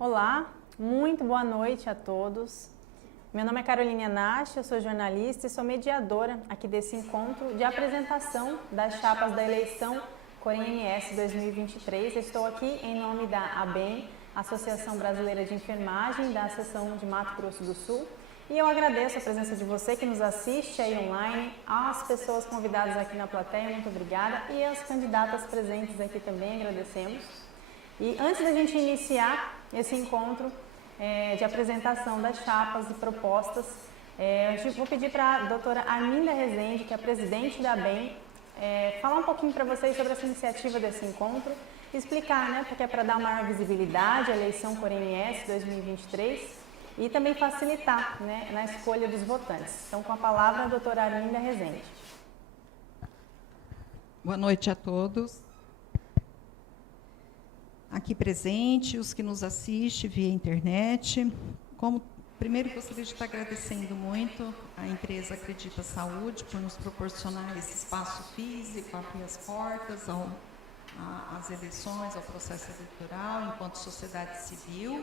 Olá, muito boa noite a todos. Meu nome é Carolina Nash, eu sou jornalista e sou mediadora aqui desse encontro de apresentação das chapas da eleição Corém-MS 2023. Estou aqui em nome da ABEM, Associação Brasileira de Enfermagem, da seção de Mato Grosso do Sul. E eu agradeço a presença de você que nos assiste aí online, às pessoas convidadas aqui na plateia, muito obrigada, e às candidatas presentes aqui também, agradecemos. E antes da gente iniciar esse encontro de apresentação das chapas e propostas, eu vou pedir para a doutora Arminda Rezende, que é a presidente da ABEM, falar um pouquinho para vocês sobre essa iniciativa desse encontro, explicar, né, porque é para dar maior visibilidade à eleição Corém-MS 2023 e também facilitar, né, na escolha dos votantes. Então, com a palavra, a doutora Arminda Rezende. Boa noite a todos. Aqui presente, os que nos assistem via internet. Primeiro, gostaria de estar agradecendo muito à empresa Acredita Saúde por nos proporcionar esse espaço físico, abrir as portas às eleições, ao processo eleitoral, enquanto sociedade civil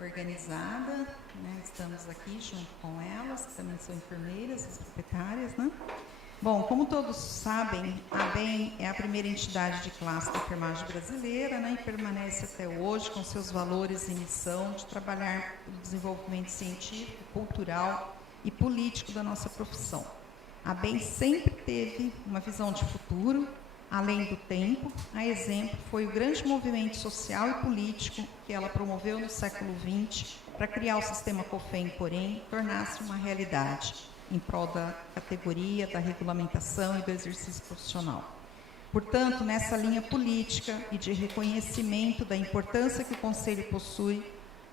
organizada, né? Estamos aqui junto com elas, que também são enfermeiras, as proprietárias, né? Bom, como todos sabem, a ABEM é a primeira entidade de classe da enfermagem brasileira, né, e permanece até hoje com seus valores e missão de trabalhar pelo desenvolvimento científico, cultural e político da nossa profissão. A ABEM sempre teve uma visão de futuro, além do tempo. A exemplo foi o grande movimento social e político que ela promoveu no século XX para criar o sistema COFEM-Corém e tornar-se uma realidade em prol da categoria, da regulamentação e do exercício profissional. Portanto, nessa linha política e de reconhecimento da importância que o Conselho possui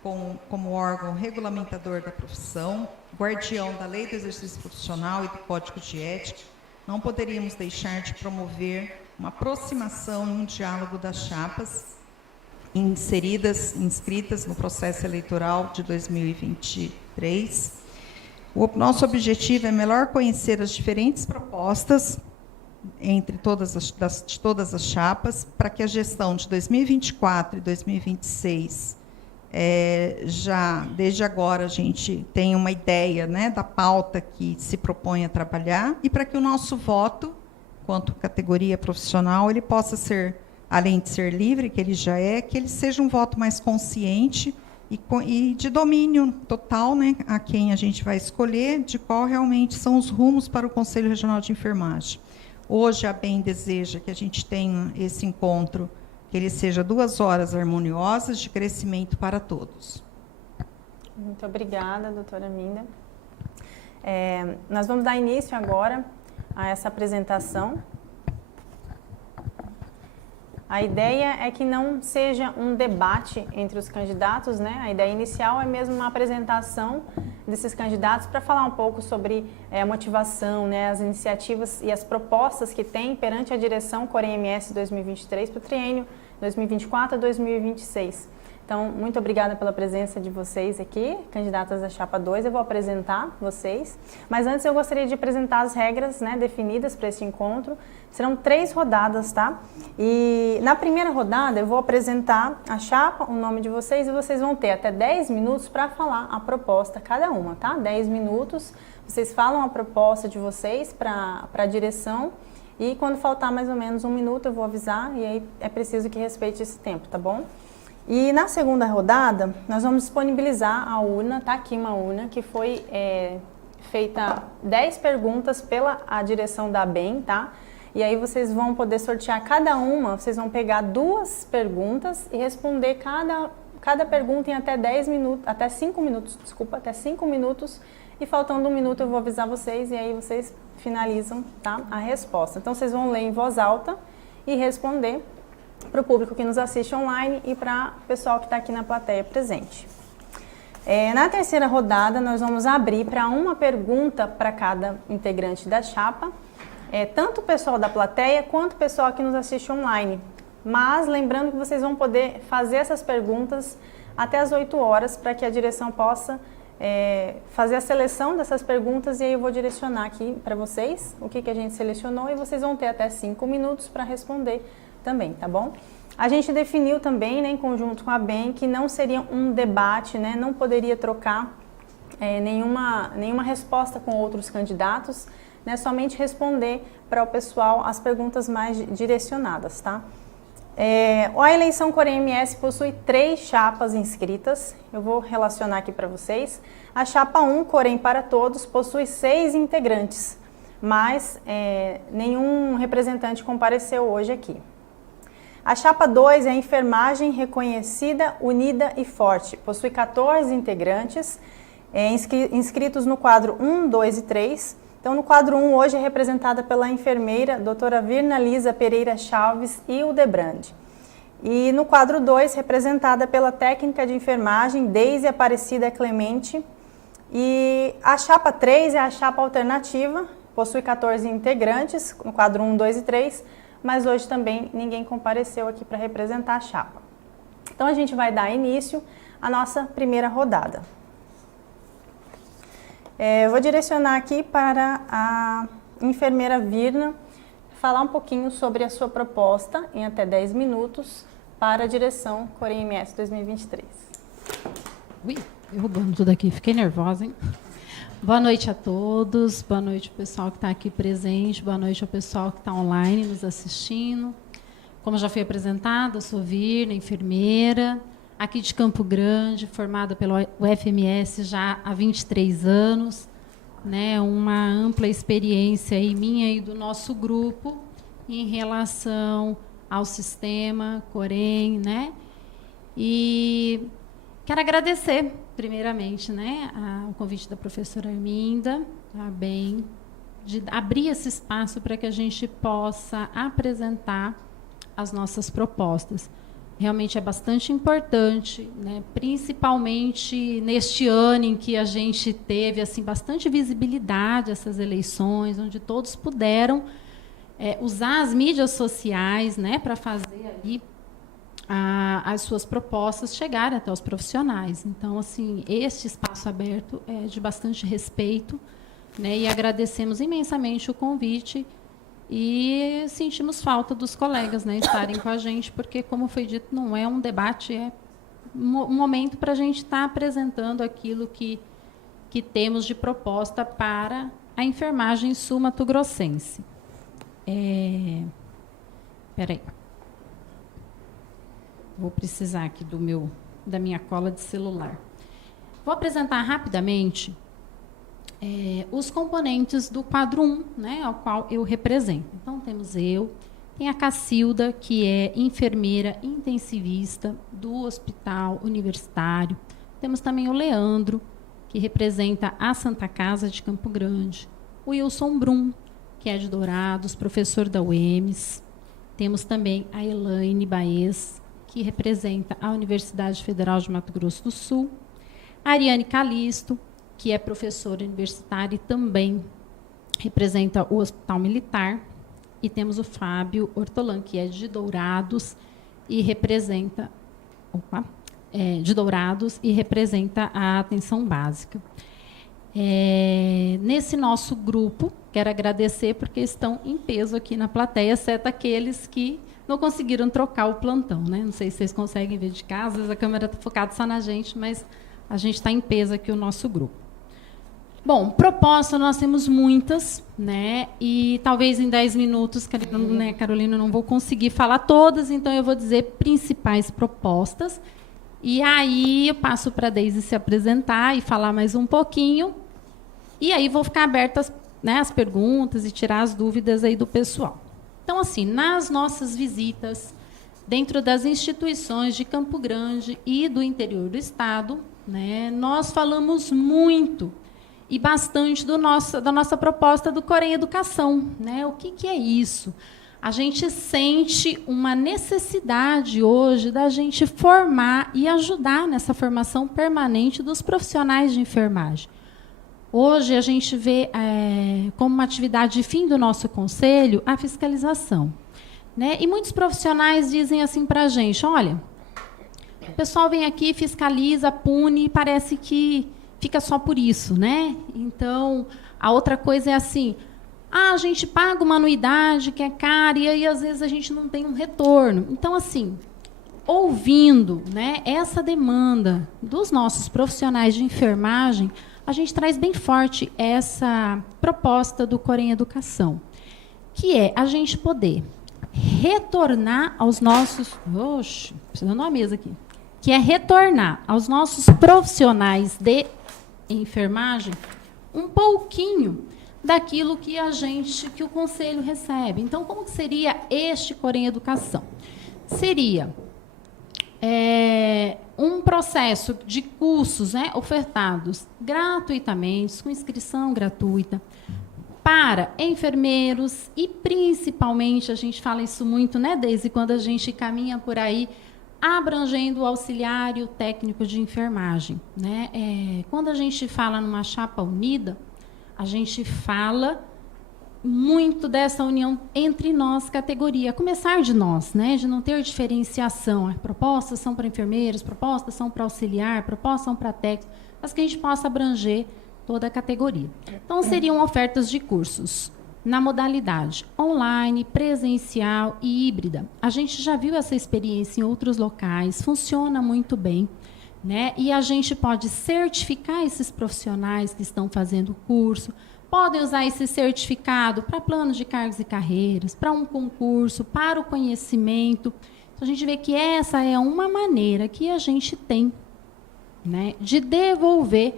como órgão regulamentador da profissão, guardião da lei do exercício profissional e do Código de Ética, não poderíamos deixar de promover uma aproximação e um diálogo das chapas inscritas no processo eleitoral de 2023. O nosso objetivo é melhor conhecer as diferentes propostas entre todas as chapas, para que a gestão de 2024 e 2026, já desde agora a gente tenha uma ideia, né, da pauta que se propõe a trabalhar, e para que o nosso voto, quanto categoria profissional, ele possa ser, além de ser livre, que ele já é, que ele seja um voto mais consciente e de domínio total, né, a quem a gente vai escolher, de qual realmente são os rumos para o Conselho Regional de Enfermagem. Hoje, a ABEM deseja que a gente tenha esse encontro, que ele seja 2 horas harmoniosas de crescimento para todos. Muito obrigada, doutora Arminda. Nós vamos dar início agora a essa apresentação. A ideia é que não seja um debate entre os candidatos, né? A ideia inicial é mesmo uma apresentação desses candidatos para falar um pouco sobre a motivação, né? As iniciativas e as propostas que tem perante a direção Corém-MS 2023 para o triênio 2024 a 2026. Então, muito obrigada pela presença de vocês aqui, candidatas da Chapa 2. Eu vou apresentar vocês, mas antes eu gostaria de apresentar as regras, né, definidas para esse encontro. Serão 3 rodadas, tá? E na primeira rodada eu vou apresentar a chapa, o nome de vocês, e vocês vão ter até 10 minutos para falar a proposta cada uma, tá? 10 minutos, vocês falam a proposta de vocês para a direção, e quando faltar mais ou menos 1 minuto eu vou avisar, e aí é preciso que respeite esse tempo, tá bom? E na segunda rodada, nós vamos disponibilizar a urna, tá aqui uma urna, que foi feita 10 perguntas pela direção da ABEM, tá? E aí vocês vão poder sortear cada uma, vocês vão pegar 2 perguntas e responder cada pergunta em até 10 minutos, até 5 minutos, desculpa, até 5 minutos, e faltando 1 minuto eu vou avisar vocês e aí vocês finalizam, tá, a resposta. Então vocês vão ler em voz alta e responder para o público que nos assiste online e para o pessoal que está aqui na plateia presente. Na terceira rodada, nós vamos abrir para uma pergunta para cada integrante da chapa, tanto o pessoal da plateia quanto o pessoal que nos assiste online. Mas lembrando que vocês vão poder fazer essas perguntas até as 8 horas para que a direção possa fazer a seleção dessas perguntas, e aí eu vou direcionar aqui para vocês o que a gente selecionou, e vocês vão ter até 5 minutos para responder também, tá bom? A gente definiu também, né, em conjunto com a ABEM, que não seria um debate, né, não poderia trocar nenhuma resposta com outros candidatos, né, somente responder para o pessoal as perguntas mais direcionadas, tá? A eleição Corém-MS possui 3 chapas inscritas, eu vou relacionar aqui para vocês. A chapa 1, Corém para Todos, possui 6 integrantes, mas nenhum representante compareceu hoje aqui. A chapa 2 é a Enfermagem Reconhecida, Unida e Forte, possui 14 integrantes, inscritos no quadro 1, 2 e 3. Então, no quadro 1, hoje é representada pela enfermeira doutora Virna Lisa Pereira Chaves e Hildebrand. E no quadro 2, representada pela técnica de enfermagem Deise Aparecida Clemente. E a chapa 3 é a chapa alternativa, possui 14 integrantes, no quadro 1, 2 e 3, mas hoje também ninguém compareceu aqui para representar a chapa. Então, a gente vai dar início à nossa primeira rodada. Vou direcionar aqui para a enfermeira Virna falar um pouquinho sobre a sua proposta em até 10 minutos para a direção Corém-MS 2023. Ui, derrubando tudo aqui, fiquei nervosa, hein? Boa noite a todos, boa noite ao pessoal que está aqui presente, boa noite ao pessoal que está online nos assistindo. Como já foi apresentado, eu sou Virna, enfermeira, aqui de Campo Grande, formada pelo UFMS já há 23 anos, né, uma ampla experiência aí minha e do nosso grupo em relação ao sistema Corém, né? E quero agradecer, primeiramente, né, o convite da professora Arminda, tá bem, de abrir esse espaço para que a gente possa apresentar as nossas propostas. Realmente é bastante importante, né, principalmente neste ano em que a gente teve assim, bastante visibilidade essas eleições, onde todos puderam usar as mídias sociais, né, para fazer ali as suas propostas chegarem até os profissionais. Então, assim, este espaço aberto é de bastante respeito, né, e agradecemos imensamente o convite e sentimos falta dos colegas, né, estarem com a gente, porque, como foi dito, não é um debate, é um momento para a gente estar apresentando aquilo que temos de proposta para a enfermagem sul-mato-grossense. Espera aí. Vou precisar aqui da minha cola de celular. Vou apresentar rapidamente os componentes do quadro 1, né, ao qual eu represento. Então, temos tem a Cacilda, que é enfermeira intensivista do Hospital Universitário. Temos também o Leandro, que representa a Santa Casa de Campo Grande. O Wilson Brum, que é de Dourados, professor da UEMS. Temos também a Elaine Baez, que representa a Universidade Federal de Mato Grosso do Sul. A Ariane Calisto, que é professora universitária e também representa o Hospital Militar. E temos o Fábio Hortolan, que é de Dourados e representa a atenção básica. Nesse nosso grupo, quero agradecer porque estão em peso aqui na plateia, exceto aqueles que não conseguiram trocar o plantão, né? Não sei se vocês conseguem ver de casa, às vezes a câmera está focada só na gente, mas a gente está em peso aqui, o nosso grupo. Bom, propostas nós temos muitas, né? E talvez em 10 minutos, Carolina, não vou conseguir falar todas, então eu vou dizer principais propostas. E aí eu passo para a Deise se apresentar e falar mais um pouquinho. E aí vou ficar aberta as perguntas e tirar as dúvidas aí do pessoal. Então, assim, nas nossas visitas, dentro das instituições de Campo Grande e do interior do estado, né, nós falamos muito e bastante da nossa proposta do Corém Educação, né? O que é isso? A gente sente uma necessidade hoje da gente formar e ajudar nessa formação permanente dos profissionais de enfermagem. Hoje, a gente vê como uma atividade de fim do nosso conselho a fiscalização, né? E muitos profissionais dizem assim para a gente, olha, o pessoal vem aqui, fiscaliza, pune, e parece que fica só por isso, né? Então, a outra coisa é assim, a gente paga uma anuidade que é cara e aí, às vezes, a gente não tem um retorno. Então, assim, ouvindo, né, essa demanda dos nossos profissionais de enfermagem, a gente traz bem forte essa proposta do Corém Educação, que é a gente poder retornar aos nossos... Oxe, precisando de uma mesa aqui. Que é retornar aos nossos profissionais de enfermagem um pouquinho daquilo que que o Conselho recebe. Então, como que seria este Corém Educação? Seria um processo de cursos, né, ofertados gratuitamente, com inscrição gratuita, para enfermeiros e, principalmente, a gente fala isso muito, né, desde quando a gente caminha por aí, abrangendo o auxiliar e o técnico de enfermagem, né? Quando a gente fala numa chapa unida, a gente fala muito dessa união entre nós, categoria, a começar de nós, né? De não ter diferenciação. As propostas são para enfermeiros, propostas são para auxiliar, propostas são para técnico, mas que a gente possa abranger toda a categoria. Então, seriam ofertas de cursos na modalidade online, presencial e híbrida. A gente já viu essa experiência em outros locais, funciona muito bem, né? E a gente pode certificar esses profissionais que estão fazendo o curso, podem usar esse certificado para planos de cargos e carreiras, para um concurso, para o conhecimento. Então, a gente vê que essa é uma maneira que a gente tem, né, de devolver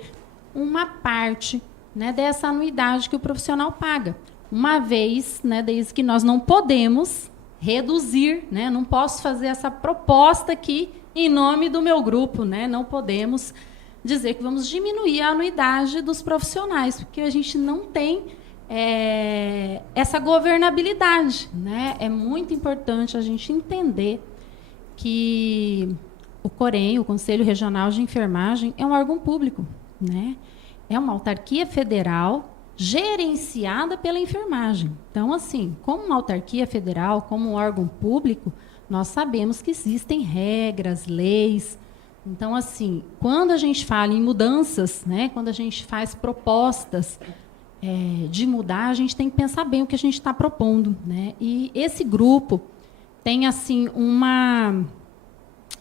uma parte, né, dessa anuidade que o profissional paga. Uma vez, né, desde que nós não podemos reduzir, né, não posso fazer essa proposta aqui em nome do meu grupo, né, não podemos dizer que vamos diminuir a anuidade dos profissionais, porque a gente não tem essa governabilidade, né? É muito importante a gente entender que o Corém, o Conselho Regional de Enfermagem, é um órgão público, né? É uma autarquia federal gerenciada pela enfermagem. Então, assim, como uma autarquia federal, como um órgão público, nós sabemos que existem regras, leis. Então, assim, quando a gente fala em mudanças, né, quando a gente faz propostas de mudar, a gente tem que pensar bem o que a gente está propondo, né? E esse grupo tem, assim, uma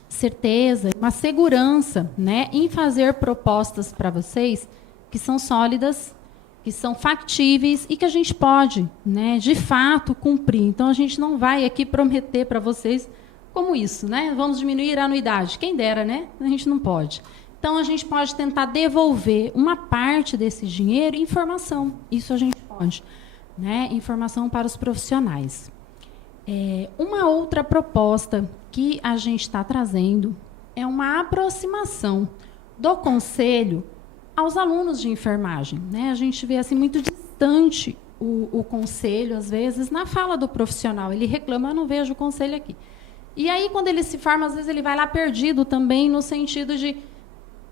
certeza, uma segurança, né, em fazer propostas para vocês que são sólidas, que são factíveis e que a gente pode, né, de fato, cumprir. Então, a gente não vai aqui prometer para vocês como isso, né? Vamos diminuir a anuidade. Quem dera, né? A gente não pode. Então, a gente pode tentar devolver uma parte desse dinheiro em informação. Isso a gente pode, né? Informação para os profissionais. Uma outra proposta que a gente está trazendo é uma aproximação do Conselho aos alunos de enfermagem, né? A gente vê assim muito distante o Conselho, às vezes, na fala do profissional. Ele reclama, eu não vejo o Conselho aqui. E aí, quando ele se forma, às vezes ele vai lá perdido também, no sentido de,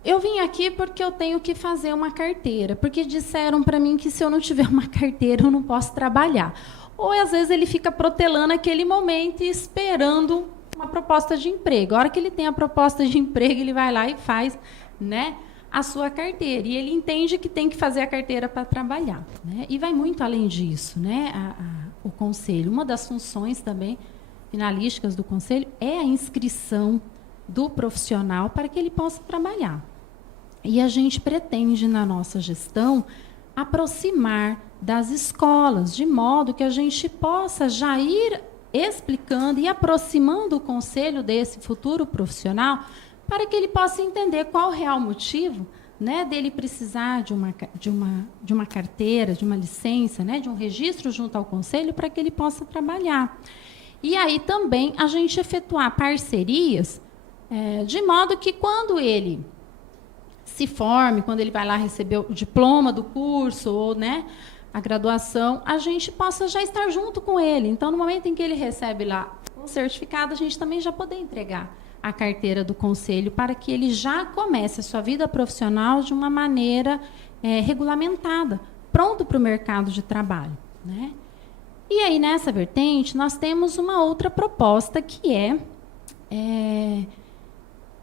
eu vim aqui porque eu tenho que fazer uma carteira, porque disseram para mim que se eu não tiver uma carteira, eu não posso trabalhar. Ou, às vezes, ele fica protelando aquele momento e esperando uma proposta de emprego. A hora que ele tem a proposta de emprego, ele vai lá e faz, né, a sua carteira. E ele entende que tem que fazer a carteira para trabalhar, né? E vai muito além disso, né, o Conselho. Uma das funções também finalísticas do Conselho é a inscrição do profissional para que ele possa trabalhar. E a gente pretende, na nossa gestão, aproximar das escolas, de modo que a gente possa já ir explicando e aproximando o Conselho desse futuro profissional para que ele possa entender qual o real motivo, né, dele precisar de uma carteira, de uma licença, né, de um registro junto ao Conselho para que ele possa trabalhar. E aí também a gente efetuar parcerias de modo que quando ele se forme, quando ele vai lá receber o diploma do curso ou, né, a graduação, a gente possa já estar junto com ele. Então, no momento em que ele recebe lá o certificado, a gente também já poder entregar a carteira do Conselho para que ele já comece a sua vida profissional de uma maneira regulamentada, pronto para o mercado de trabalho, né? E aí, nessa vertente, nós temos uma outra proposta, que é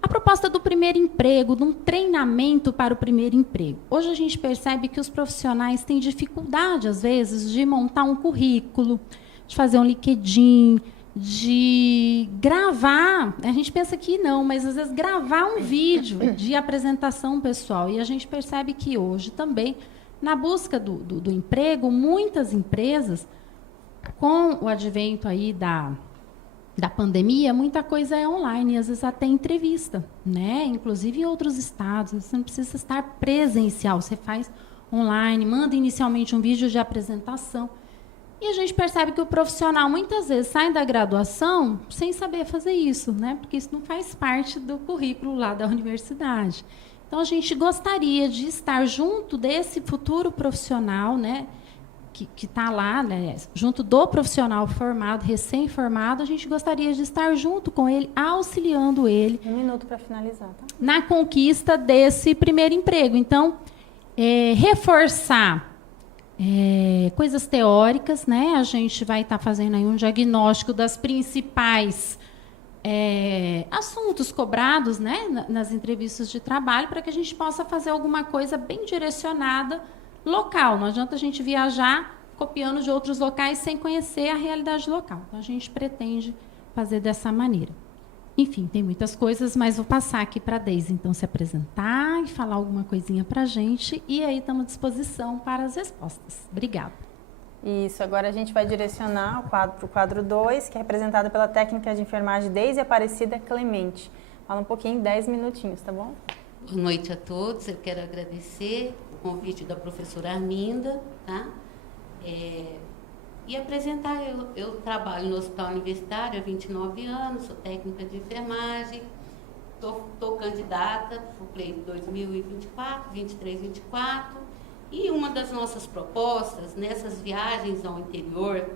a proposta do primeiro emprego, de um treinamento para o primeiro emprego. Hoje a gente percebe que os profissionais têm dificuldade, às vezes, de montar um currículo, de fazer um LinkedIn, de gravar, a gente pensa que não, mas às vezes gravar um vídeo de apresentação pessoal. E a gente percebe que hoje também, na busca do emprego, muitas empresas, com o advento aí da pandemia, muita coisa é online, às vezes até entrevista, né? Inclusive em outros estados, você não precisa estar presencial, você faz online, manda inicialmente um vídeo de apresentação. E a gente percebe que o profissional muitas vezes sai da graduação sem saber fazer isso, né? Porque isso não faz parte do currículo lá da universidade. Então a gente gostaria de estar junto desse futuro profissional, né? Que está lá, né, junto do profissional formado, recém-formado, a gente gostaria de estar junto com ele, auxiliando ele. 1 minuto para finalizar, tá? Na conquista desse primeiro emprego. Então, reforçar coisas teóricas, né? A gente vai estar fazendo aí um diagnóstico das principais assuntos cobrados, né, nas entrevistas de trabalho, para que a gente possa fazer alguma coisa bem direcionada local. Não adianta a gente viajar copiando de outros locais sem conhecer a realidade local. Então, a gente pretende fazer dessa maneira. Enfim, tem muitas coisas, mas vou passar aqui para a Deise, então, se apresentar e falar alguma coisinha para a gente. E aí estamos à disposição para as respostas. Obrigada. Isso, agora a gente vai direcionar para o quadro 2, que é representado pela técnica de enfermagem Deise Aparecida Clemente. Fala um pouquinho, 10 minutinhos, tá bom? Boa noite a todos. Eu quero agradecer o convite da professora Arminda, tá? E apresentar, eu trabalho no Hospital Universitário há 29 anos, sou técnica de enfermagem, estou candidata para o pleito 2024, 23, 24, e uma das nossas propostas nessas viagens ao interior,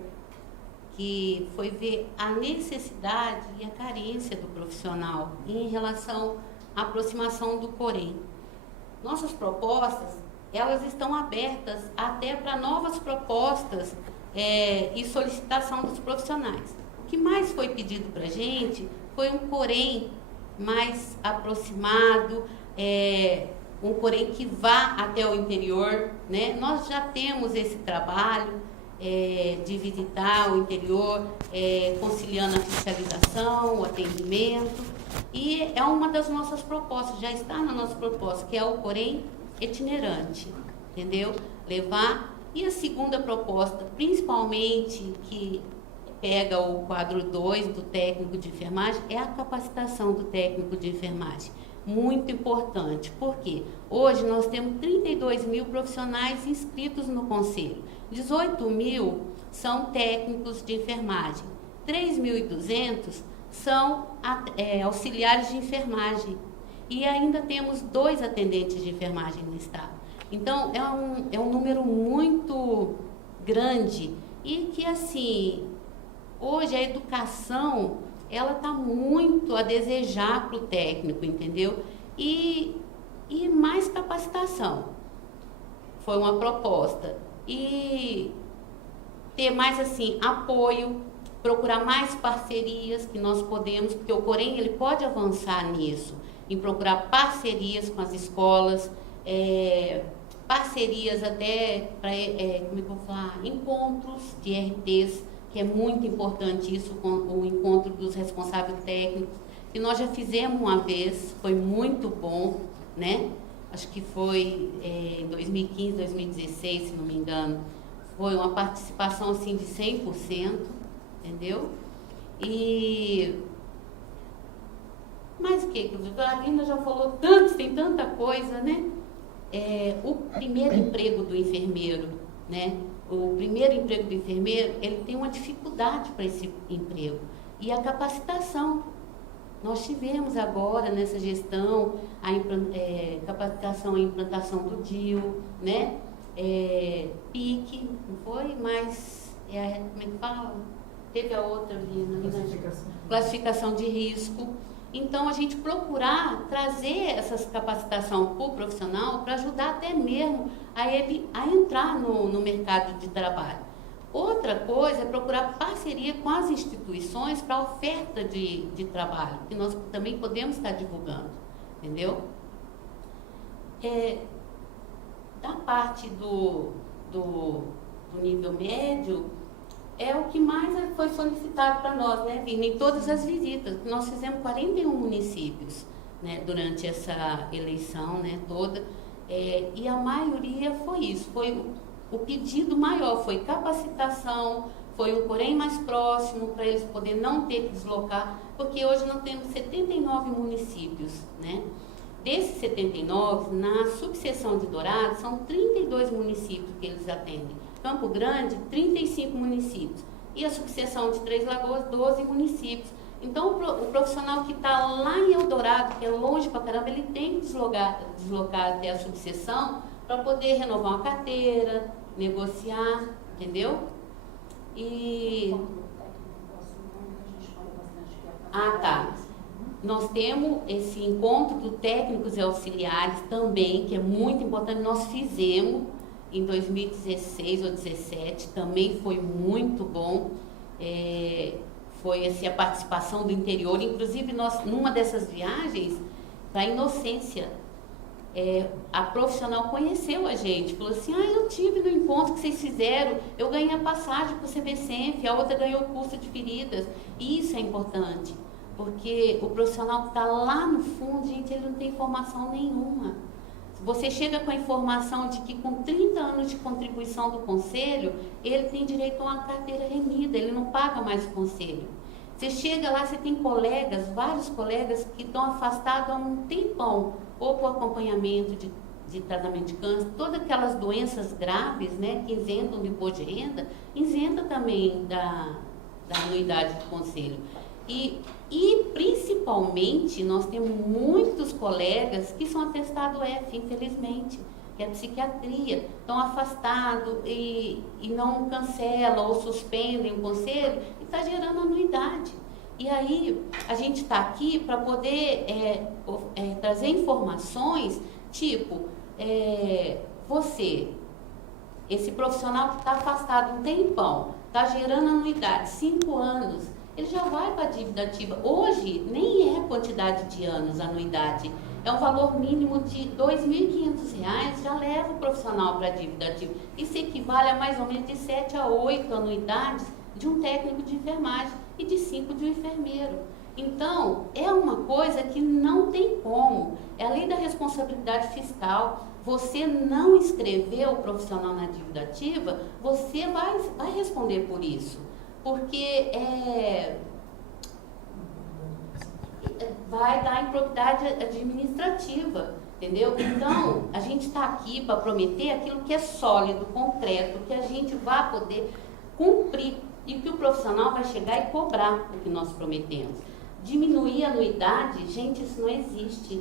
que foi ver a necessidade e a carência do profissional em relação à aproximação do Corém. Nossas propostas, elas estão abertas até para novas propostas e solicitação dos profissionais. O que mais foi pedido para a gente foi um Corém mais aproximado, um Corém que vá até o interior, né? Nós já temos esse trabalho de visitar o interior, conciliando a fiscalização, o atendimento, e é uma das nossas propostas, já está na nossa proposta, que é o Corém itinerante, entendeu? Levar. E a segunda proposta, principalmente, que pega o quadro 2 do técnico de enfermagem, é a capacitação do técnico de enfermagem. Muito importante, porque hoje nós temos 32 mil profissionais inscritos no Conselho. 18 mil são técnicos de enfermagem. 3.200 são auxiliares de enfermagem. E ainda temos 2 atendentes de enfermagem no estado. Então, é um número muito grande e que, assim, hoje a educação, ela está muito a desejar para o técnico, entendeu? E mais capacitação. Foi uma proposta. E ter mais, assim, apoio, procurar mais parcerias que nós podemos, porque o Corém, ele pode avançar nisso, em procurar parcerias com as escolas, parcerias até para, como é que eu vou falar, encontros de RTs, que é muito importante isso, com o encontro dos responsáveis técnicos, que nós já fizemos uma vez, foi muito bom, né? Acho que foi em 2015, 2016, se não me engano, foi uma participação assim de 100%, entendeu? Mas o que? A Arminda já falou tanto, tem tanta coisa, né? O primeiro emprego do enfermeiro, né? O primeiro emprego do enfermeiro, ele tem uma dificuldade para esse emprego. E a capacitação. Nós tivemos agora, nessa gestão, capacitação e implantação do DIU, né? PIC, não foi? Mas, como é que fala? Teve a outra, classificação de risco. Então, a gente procurar trazer essa capacitação para o profissional para ajudar até mesmo a ele a entrar no mercado de trabalho. Outra coisa é procurar parceria com as instituições para a oferta de trabalho, que nós também podemos estar divulgando, entendeu? Da parte do nível médio, é o que mais foi solicitado para nós, né, Vina? Em todas as visitas. Nós fizemos 41 municípios, né, durante essa eleição, né, toda. E a maioria foi isso. Foi o pedido maior, foi capacitação, foi um porém mais próximo para eles poderem não ter que deslocar, porque hoje nós temos 79 municípios, né? Desses 79, na subseção de Dourados, são 32 municípios que eles atendem. Campo Grande, 35 municípios. E a subseção de Três Lagoas, 12 municípios. Então, o profissional que está lá em Eldorado, que é longe pra caramba, ele tem que deslocar até a subseção para poder renovar uma carteira, negociar, entendeu? Tá. Nós temos esse encontro do técnicos e auxiliares também, que é muito importante. Nós fizemos em 2016 ou 2017, também foi muito bom. Foi assim, a participação do interior. Inclusive, nós, numa dessas viagens, para Inocência, a profissional conheceu a gente, falou assim, eu tive no encontro que vocês fizeram, eu ganhei a passagem para o CBCENF, a outra ganhou o curso de feridas. E isso é importante, porque o profissional que está lá no fundo, gente, ele não tem informação nenhuma. Você chega com a informação de que com 30 anos de contribuição do conselho, ele tem direito a uma carteira remida, ele não paga mais o conselho. Você chega lá, você tem colegas, vários colegas que estão afastados há um tempão, ou por acompanhamento de tratamento de câncer, todas aquelas doenças graves, né, que isentam do imposto de renda, isenta também da anuidade do conselho. E principalmente, nós temos muitos colegas que são atestado F, infelizmente, que é a psiquiatria, estão afastados e não cancelam ou suspendem o conselho e está gerando anuidade. E aí, a gente está aqui para poder trazer informações, tipo, esse profissional que está afastado um tempão, está gerando anuidade, 5 anos, ele já vai para a dívida ativa. Hoje, nem é quantidade de anos a anuidade, é um valor mínimo de R$ 2.500, já leva o profissional para a dívida ativa. Isso equivale a mais ou menos de 7 a 8 anuidades de um técnico de enfermagem e de 5 de um enfermeiro. Então, é uma coisa que não tem como. É a lei da responsabilidade fiscal. Você não inscrever o profissional na dívida ativa, você vai responder por isso. Porque vai dar improbidade administrativa, entendeu? Então, a gente está aqui para prometer aquilo que é sólido, concreto, que a gente vai poder cumprir e que o profissional vai chegar e cobrar o que nós prometemos. Diminuir a anuidade, gente, isso não existe.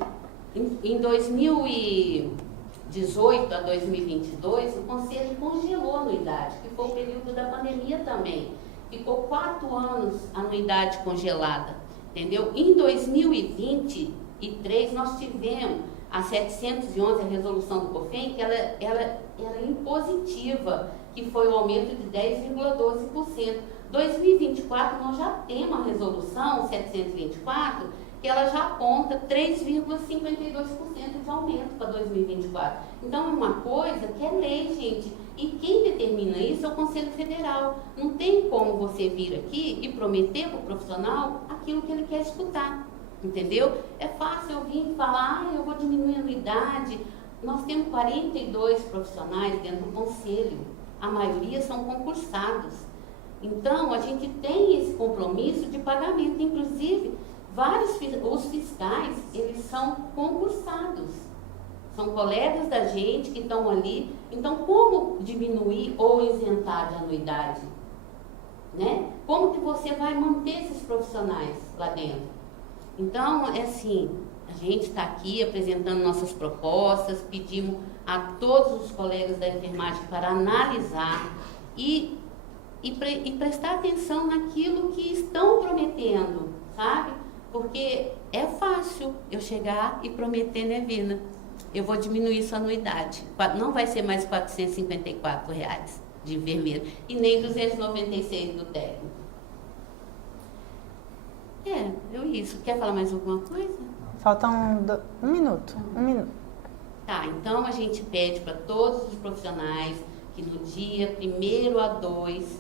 Em 2018 a 2022, o Conselho congelou a anuidade, que foi o período da pandemia também. Ficou 4 anos a anuidade congelada, entendeu? Em 2023, nós tivemos a 711, a resolução do COFEM, que ela é impositiva, que foi o aumento de 10,12%. 2024, nós já temos a resolução 724, que ela já aponta 3,52% de aumento para 2024. Então, é uma coisa que é lei, gente. E quem determina isso é o Conselho Federal. Não tem como você vir aqui e prometer para o profissional aquilo que ele quer escutar, entendeu? É fácil eu vir falar, eu vou diminuir a anuidade. Nós temos 42 profissionais dentro do Conselho. A maioria são concursados. Então, a gente tem esse compromisso de pagamento. Inclusive, os fiscais, eles são concursados. São colegas da gente que estão ali. Então, como diminuir ou isentar de anuidade? Né? Como que você vai manter esses profissionais lá dentro? Então, é assim, a gente está aqui apresentando nossas propostas, pedimos a todos os colegas da enfermagem para analisar e prestar atenção naquilo que estão prometendo, sabe? Porque é fácil eu chegar e prometer, né, Vina? Eu vou diminuir sua anuidade. Não vai ser mais R$ 454 de enfermeiro e nem 296 do técnico. Isso. Quer falar mais alguma coisa? Faltam um minuto. Tá, então a gente pede para todos os profissionais que no dia 1º a 2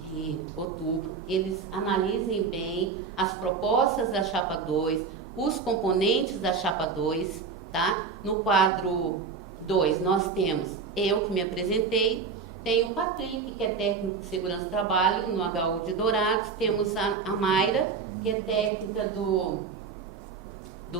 de de outubro, eles analisem bem as propostas da chapa 2, os componentes da chapa 2, tá? No quadro 2 nós temos eu que me apresentei, tem o Patrick, que é técnico de segurança do trabalho no HU de Dourados, temos a Mayra, que é técnica do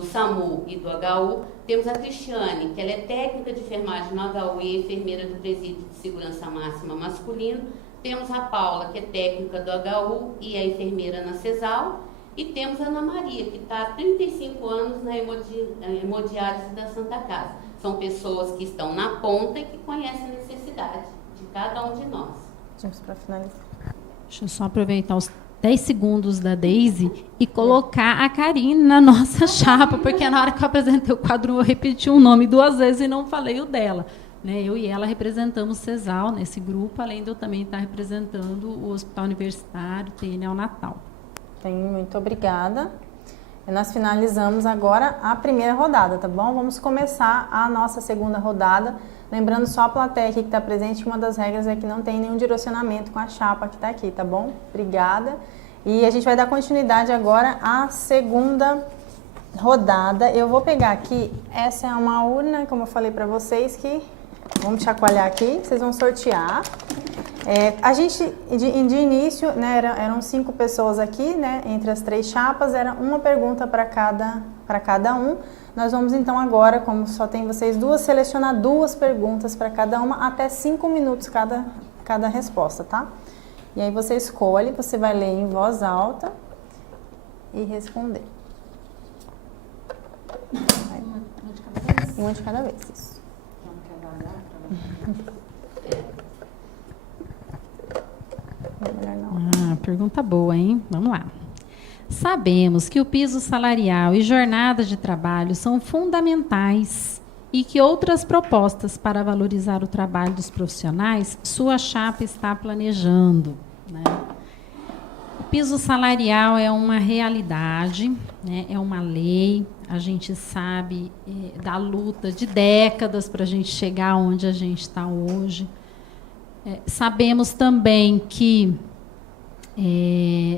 SAMU e do HU, temos a Cristiane, que ela é técnica de enfermagem no HU e enfermeira do presídio de segurança máxima masculino, temos a Paula, que é técnica do HU e é enfermeira na CESAL, e temos a Ana Maria, que está há 35 anos na hemodiálise da Santa Casa. São pessoas que estão na ponta e que conhecem a necessidade de cada um de nós. Vamos para finalizar. Deixa eu só aproveitar os 10 segundos da Deise e colocar a Karine na nossa chapa, porque na hora que eu apresentei o quadro, eu repeti um nome 2 vezes e não falei o dela. Né? Eu e ela representamos CESAL nesse grupo, além de eu também estar representando o Hospital Universitário, TI Neonatal. Muito obrigada. E nós finalizamos agora a primeira rodada, tá bom? Vamos começar a nossa segunda rodada. Lembrando só a plateia aqui que está presente, que uma das regras é que não tem nenhum direcionamento com a chapa que está aqui, tá bom? Obrigada. E a gente vai dar continuidade agora à segunda rodada. Eu vou pegar aqui, essa é uma urna, como eu falei para vocês, que vamos chacoalhar aqui, vocês vão sortear. A gente, de início, né, eram 5 pessoas aqui, né, entre as 3 chapas, era uma pergunta para cada um. Nós vamos então agora, como só tem vocês duas, selecionar 2 perguntas para cada uma, até 5 minutos cada resposta, tá? E aí você escolhe, você vai ler em voz alta e responder. Uma de cada vez, isso. Pergunta boa, hein? Vamos lá. Sabemos que o piso salarial e jornada de trabalho são fundamentais e que outras propostas para valorizar o trabalho dos profissionais sua chapa está planejando. Né? O piso salarial é uma realidade, né? É uma lei. A gente sabe da luta de décadas para a gente chegar onde a gente está hoje. Sabemos também que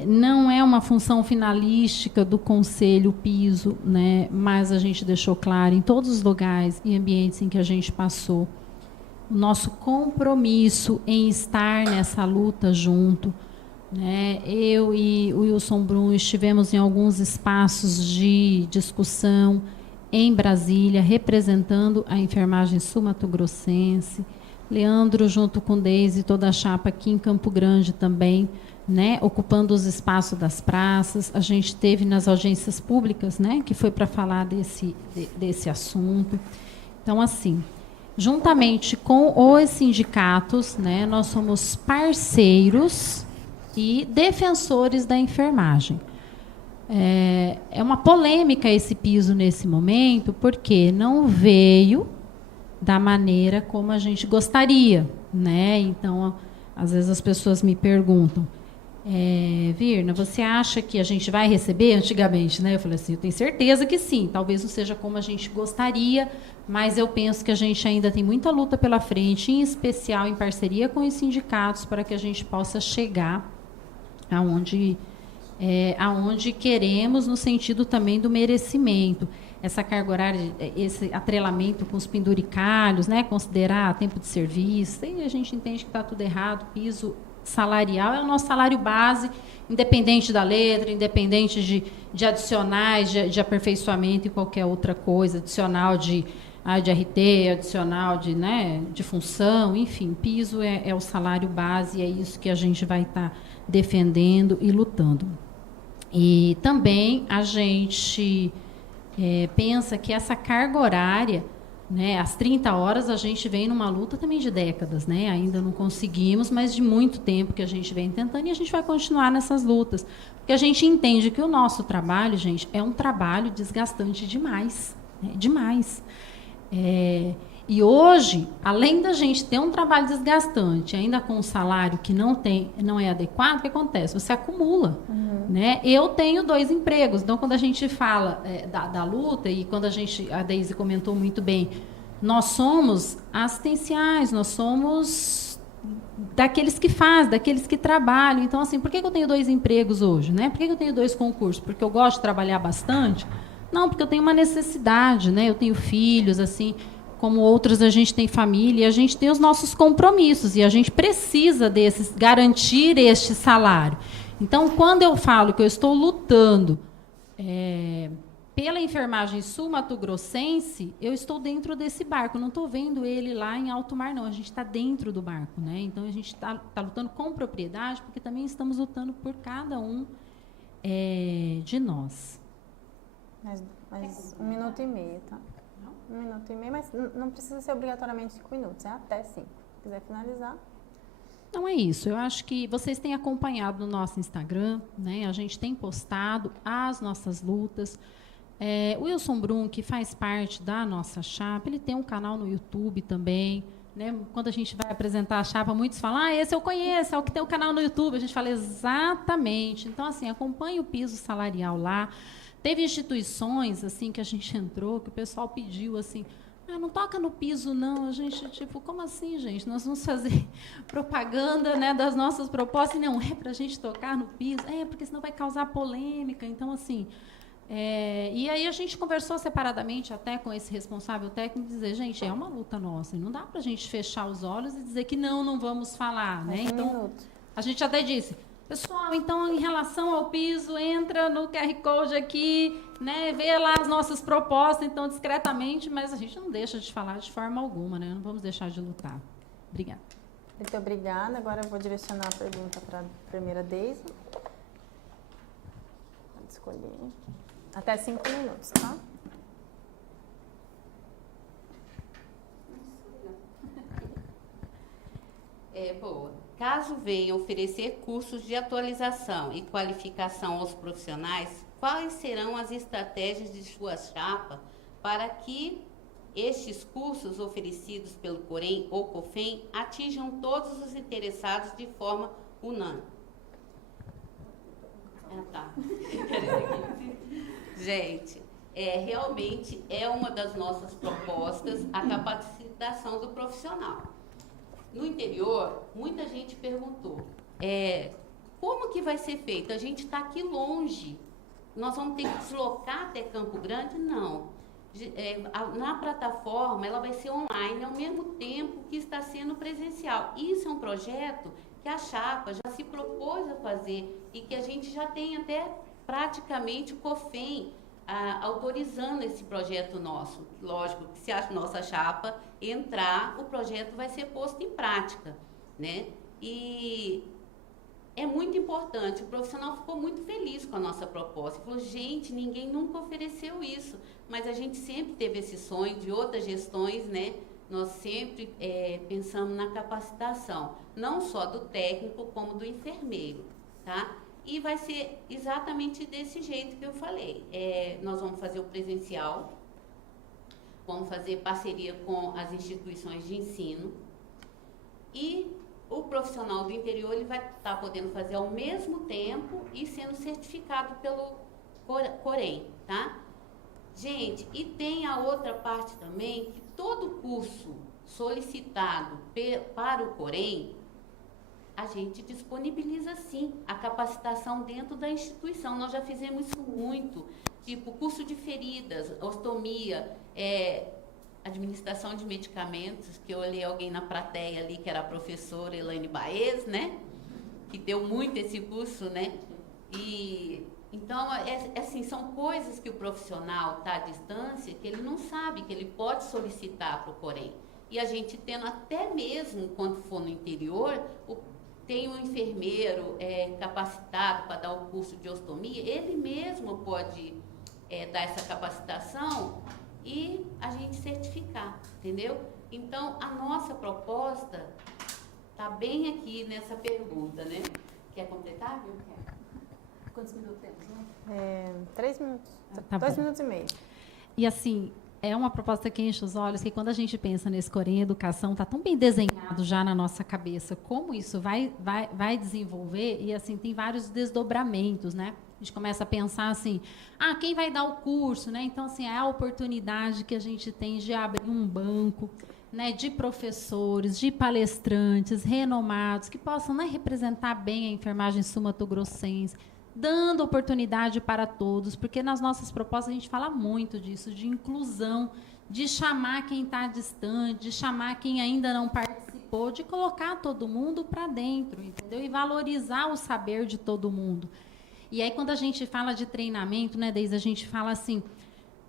não é uma função finalística do Conselho piso, né? Mas a gente deixou claro em todos os lugares e ambientes em que a gente passou o nosso compromisso em estar nessa luta junto. Né? Eu e o Wilson Brum estivemos em alguns espaços de discussão em Brasília, representando a enfermagem sul-mato-grossense. Leandro, junto com Deise, toda a chapa aqui em Campo Grande também, né, ocupando os espaços das praças. A gente teve nas audiências públicas, né, que foi para falar desse assunto. Então, assim, juntamente com os sindicatos, né, nós somos parceiros e defensores da enfermagem. É uma polêmica esse piso nesse momento, porque não veio da maneira como a gente gostaria, né? Então, às vezes as pessoas me perguntam, Virna, você acha que a gente vai receber antigamente? Né? Eu falei assim, eu tenho certeza que sim, talvez não seja como a gente gostaria, mas eu penso que a gente ainda tem muita luta pela frente, em especial em parceria com os sindicatos, para que a gente possa chegar aonde queremos, no sentido também do merecimento. Essa carga horária, esse atrelamento com os penduricalhos, né, considerar tempo de serviço, e a gente entende que está tudo errado. Piso salarial é o nosso salário base, independente da letra, independente de adicionais, de aperfeiçoamento e qualquer outra coisa, adicional de RT, adicional de função, enfim, piso é o salário base, e é isso que a gente vai estar defendendo e lutando. E também a gente pensa que essa carga horária, né, às 30 horas, a gente vem numa luta também de décadas, né? Ainda não conseguimos, mas de muito tempo que a gente vem tentando, e a gente vai continuar nessas lutas. Porque a gente entende que o nosso trabalho, gente, é um trabalho desgastante demais. Né? Demais. E hoje, além da gente ter um trabalho desgastante, ainda com um salário que não é adequado, o que acontece? Você acumula. Né? Eu tenho 2 empregos, então quando a gente fala da luta, e quando a Deise comentou muito bem, nós somos assistenciais, nós somos daqueles que fazem, daqueles que trabalham. Então, assim, por que eu tenho 2 empregos hoje, né? Por que eu tenho 2 concursos? Porque eu gosto de trabalhar bastante? Não, porque eu tenho uma necessidade, né? Eu tenho filhos, assim, como outros, a gente tem família, e a gente tem os nossos compromissos, e a gente precisa desses, garantir este salário. Então, quando eu falo que eu estou lutando pela enfermagem sul-mato-grossense, eu estou dentro desse barco, não estou vendo ele lá em alto mar, não. A gente está dentro do barco, né? Então, a gente está lutando com propriedade, porque também estamos lutando por cada um de nós. Mais 1 minuto e meio, tá? 1 minuto e meio, mas não precisa ser obrigatoriamente 5 minutos, é até 5. Se quiser finalizar. Não é isso. Eu acho que vocês têm acompanhado no nosso Instagram, né? A gente tem postado as nossas lutas. O Wilson Brum, que faz parte da nossa chapa, ele tem um canal no YouTube também. Né? Quando a gente vai apresentar a chapa, muitos falam, esse eu conheço, é o que tem o canal no YouTube. A gente fala exatamente. Então, assim, acompanhe o piso salarial lá. Teve instituições assim que a gente entrou, que o pessoal pediu assim, não toca no piso, não. A gente, tipo, como assim, gente? Nós vamos fazer propaganda, né, das nossas propostas, e não é para a gente tocar no piso, porque senão vai causar polêmica. Então, assim, e aí a gente conversou separadamente até com esse responsável técnico, dizer, gente, é uma luta nossa, e não dá para a gente fechar os olhos e dizer que não vamos falar. Né? Então, a gente até disse, pessoal, então, em relação ao piso, entra no QR Code aqui, né, vê lá as nossas propostas, então, discretamente, mas a gente não deixa de falar de forma alguma, né? Não vamos deixar de lutar. Obrigada. Muito obrigada. Agora eu vou direcionar a pergunta para a primeira Deise. Pode escolher. Até 5 minutos, tá? Boa. Caso venha oferecer cursos de atualização e qualificação aos profissionais, quais serão as estratégias de sua chapa para que estes cursos oferecidos pelo Corém ou COFEM atinjam todos os interessados de forma unânime? Tá. Gente, realmente é uma das nossas propostas a capacitação do profissional. No interior, muita gente perguntou, como que vai ser feito? A gente está aqui longe, nós vamos ter que deslocar até Campo Grande? Não. Na plataforma, ela vai ser online ao mesmo tempo que está sendo presencial. Isso é um projeto que a chapa já se propôs a fazer e que a gente já tem até praticamente o COFEM autorizando esse projeto nosso. Lógico que se a nossa chapa entrar, o projeto vai ser posto em prática, né? E é muito importante, o profissional ficou muito feliz com a nossa proposta, falou, gente, ninguém nunca ofereceu isso, mas a gente sempre teve esse sonho de outras gestões, né? Nós sempre pensamos na capacitação, não só do técnico, como do enfermeiro, tá? E vai ser exatamente desse jeito que eu falei. Nós vamos fazer o presencial, vamos fazer parceria com as instituições de ensino e o profissional do interior ele vai estar podendo fazer ao mesmo tempo e sendo certificado pelo Corém, tá? Gente, e tem a outra parte também, que todo curso solicitado para o Corém, a gente disponibiliza sim a capacitação dentro da instituição. Nós já fizemos isso muito, tipo curso de feridas, ostomia, administração de medicamentos, que eu olhei alguém na plateia ali, que era a professora Elaine Baez, né? Que deu muito esse curso, né? E então, assim, são coisas que o profissional está à distância, que ele não sabe, que ele pode solicitar para o Corém. E a gente tendo até mesmo, quando for no interior, tem um enfermeiro capacitado para dar o curso de ostomia, ele mesmo pode dar essa capacitação e a gente certificar, entendeu? Então, a nossa proposta está bem aqui nessa pergunta, né? Quer completar, viu? Quantos minutos temos, né? 3 minutos. Tá 2 bom. minutos e meio. E assim, é uma proposta que enche os olhos, que quando a gente pensa nesse Corém Educação, está tão bem desenhado já na nossa cabeça como isso vai desenvolver, e assim, tem vários desdobramentos, né? A gente começa a pensar assim, quem vai dar o curso, né? Então, assim, é a oportunidade que a gente tem de abrir um banco, né, de professores, de palestrantes renomados, que possam, né, representar bem a enfermagem sul-mato-grossense, dando oportunidade para todos, porque nas nossas propostas a gente fala muito disso, de inclusão, de chamar quem está distante, de chamar quem ainda não participou, de colocar todo mundo para dentro, entendeu? E valorizar o saber de todo mundo. E aí, quando a gente fala de treinamento, né, Deise, a gente fala assim,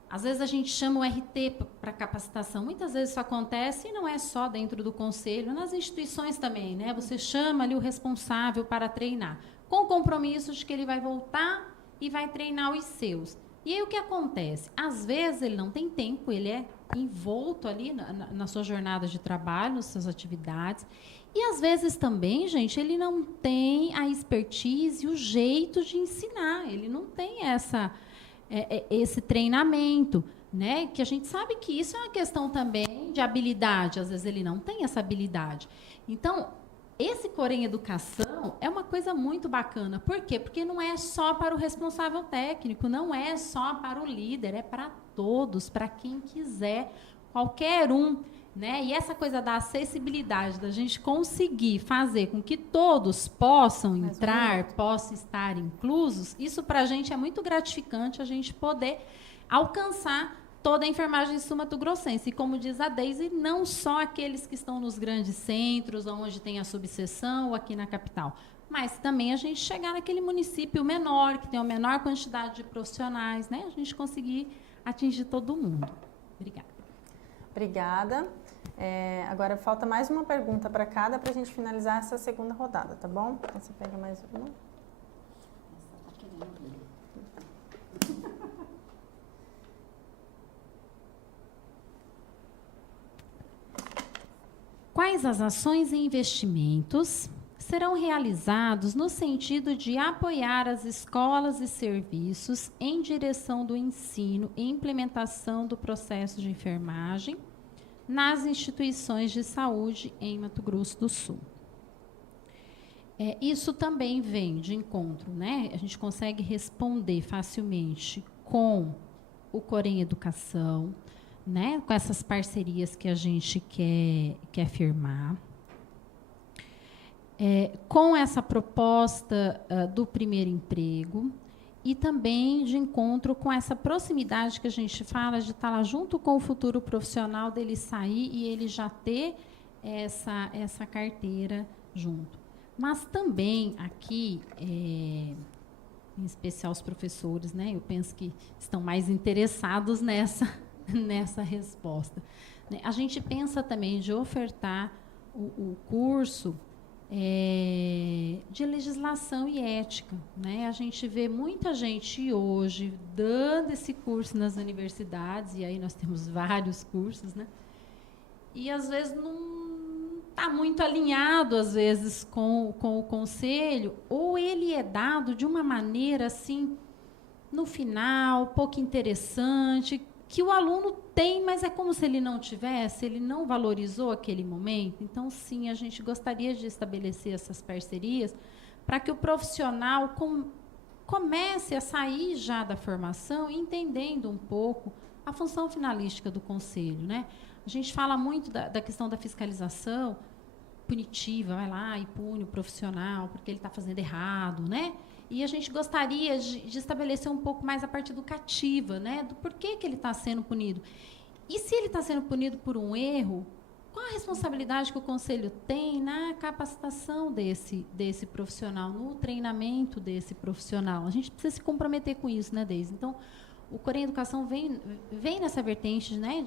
às vezes a gente chama o RT para capacitação. Muitas vezes isso acontece e não é só dentro do conselho, nas instituições também, né? Você chama ali o responsável para treinar, com o compromisso de que ele vai voltar e vai treinar os seus. E aí o que acontece? Às vezes ele não tem tempo, ele é envolto ali na sua jornada de trabalho, nas suas atividades. E às vezes também, gente, ele não tem a expertise, o jeito de ensinar. Ele não tem esse treinamento, né? Que a gente sabe que isso é uma questão também de habilidade. Às vezes ele não tem essa habilidade. Então, esse Corém Educação é uma coisa muito bacana. Por quê? Porque não é só para o responsável técnico, não é só para o líder, é para todos, para quem quiser, qualquer um, né? E essa coisa da acessibilidade, da gente conseguir fazer com que todos possam entrar, possam estar inclusos, isso para a gente é muito gratificante, a gente poder alcançar toda a enfermagem sul-mato-grossense. E como diz a Deise, não só aqueles que estão nos grandes centros, onde tem a subseção, ou aqui na capital, mas também a gente chegar naquele município menor, que tem a menor quantidade de profissionais, né? A gente conseguir atingir todo mundo. Obrigada. Obrigada. Agora falta mais uma pergunta para cada para a gente finalizar essa segunda rodada, tá bom? Você pega mais uma. Quais as ações e investimentos serão realizados no sentido de apoiar as escolas e serviços em direção do ensino e implementação do processo de enfermagem nas instituições de saúde em Mato Grosso do Sul? Isso também vem de encontro, né? A gente consegue responder facilmente com o Corém Educação, né, com essas parcerias que a gente quer firmar, com essa proposta do primeiro emprego e também de encontro com essa proximidade que a gente fala de estar lá junto com o futuro profissional, dele sair e ele já ter essa carteira junto. Mas também aqui, em especial os professores, né, eu penso que estão mais interessados nessa resposta. A gente pensa também de ofertar o curso de legislação e ética, né? A gente vê muita gente hoje dando esse curso nas universidades, e aí nós temos vários cursos, né? E às vezes não está muito alinhado, às vezes, com o conselho, ou ele é dado de uma maneira assim, no final, pouco interessante, que o aluno tem, mas é como se ele não tivesse, ele não valorizou aquele momento. Então, sim, a gente gostaria de estabelecer essas parcerias para que o profissional comece a sair já da formação entendendo um pouco a função finalística do conselho, né? A gente fala muito da questão da fiscalização punitiva, vai lá e pune o profissional porque ele está fazendo errado, né? E a gente gostaria de estabelecer um pouco mais a parte educativa, né? Do porquê que ele está sendo punido. E se ele está sendo punido por um erro, qual a responsabilidade que o conselho tem na capacitação desse profissional, no treinamento desse profissional? A gente precisa se comprometer com isso, né, Deise? Então, o Corém Educação vem nessa vertente, né,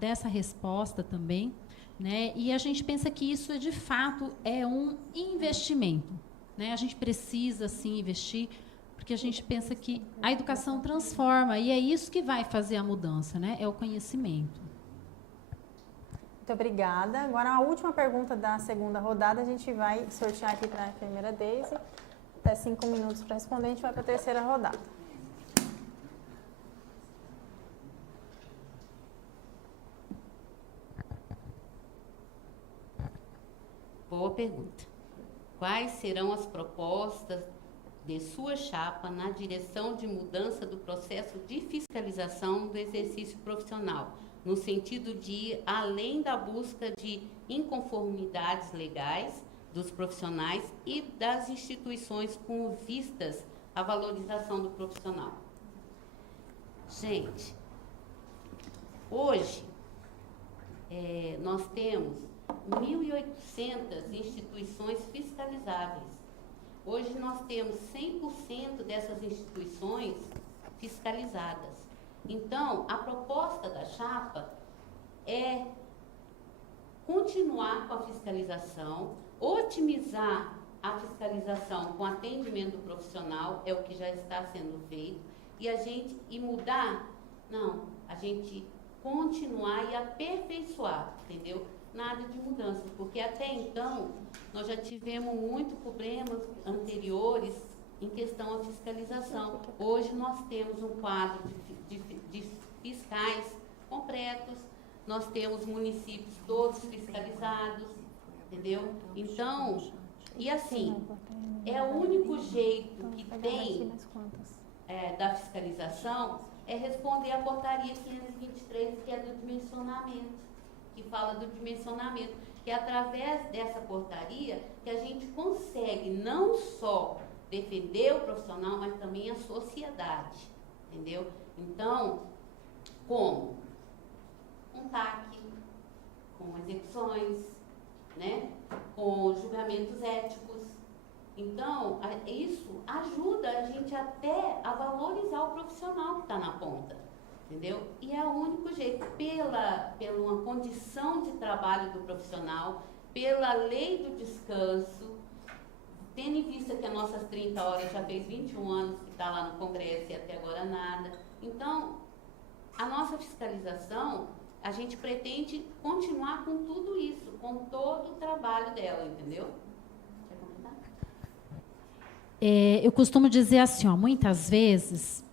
dessa resposta também, né? E a gente pensa que isso, de fato, é um investimento. A gente precisa, sim, investir, porque a gente pensa que a educação transforma, e é isso que vai fazer a mudança, né? É o conhecimento. Muito obrigada. Agora, a última pergunta da segunda rodada, a gente vai sortear aqui para a enfermeira Deise. Até 5 minutos para responder, a gente vai para a terceira rodada. Boa pergunta. Quais serão as propostas de sua chapa na direção de mudança do processo de fiscalização do exercício profissional, no sentido de ir além da busca de inconformidades legais dos profissionais e das instituições com vistas à valorização do profissional. Gente, hoje nós temos 1.800 instituições fiscalizáveis. Hoje nós temos 100% dessas instituições fiscalizadas. Então, a proposta da chapa é continuar com a fiscalização, otimizar a fiscalização com atendimento profissional, é o que já está sendo feito, e mudar, não, a gente continuar e aperfeiçoar, entendeu? Nada de mudança, porque até então nós já tivemos muitos problemas anteriores em questão à fiscalização. Hoje nós temos um quadro de fiscais completos, nós temos municípios todos fiscalizados, entendeu? Então, e assim, é o único jeito que tem da fiscalização é responder à portaria 523, que é do dimensionamento, que fala do dimensionamento, que é através dessa portaria que a gente consegue não só defender o profissional, mas também a sociedade, entendeu? Então, como? Um TAC, com execuções, né? Com julgamentos éticos. Então, isso ajuda a gente até a valorizar o profissional que está na ponta, entendeu? E é o único jeito, pela uma condição de trabalho do profissional, pela lei do descanso, tendo em vista que as nossas 30 horas já fez 21 anos que está lá no Congresso e até agora nada. Então, a nossa fiscalização, a gente pretende continuar com tudo isso, com todo o trabalho dela, entendeu? Quer comentar? Eu costumo dizer assim, ó, muitas vezes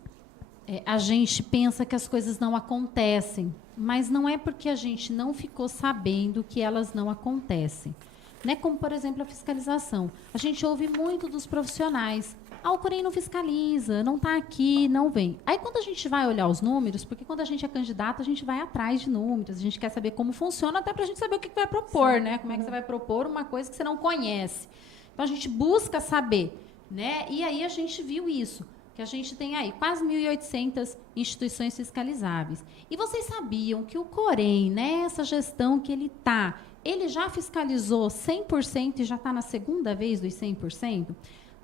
a gente pensa que as coisas não acontecem, mas não é porque a gente não ficou sabendo que elas não acontecem. Né? Como, por exemplo, a fiscalização. A gente ouve muito dos profissionais. O Corém não fiscaliza, não está aqui, não vem. Aí, quando a gente vai olhar os números, porque quando a gente é candidato, a gente vai atrás de números, a gente quer saber como funciona, até para a gente saber o que vai propor, né? Como é que você vai propor uma coisa que você não conhece. Então, a gente busca saber, né? E aí a gente viu isso, que a gente tem aí quase 1.800 instituições fiscalizáveis. E vocês sabiam que o Corém, nessa gestão que ele já fiscalizou 100% e já está na segunda vez dos 100%?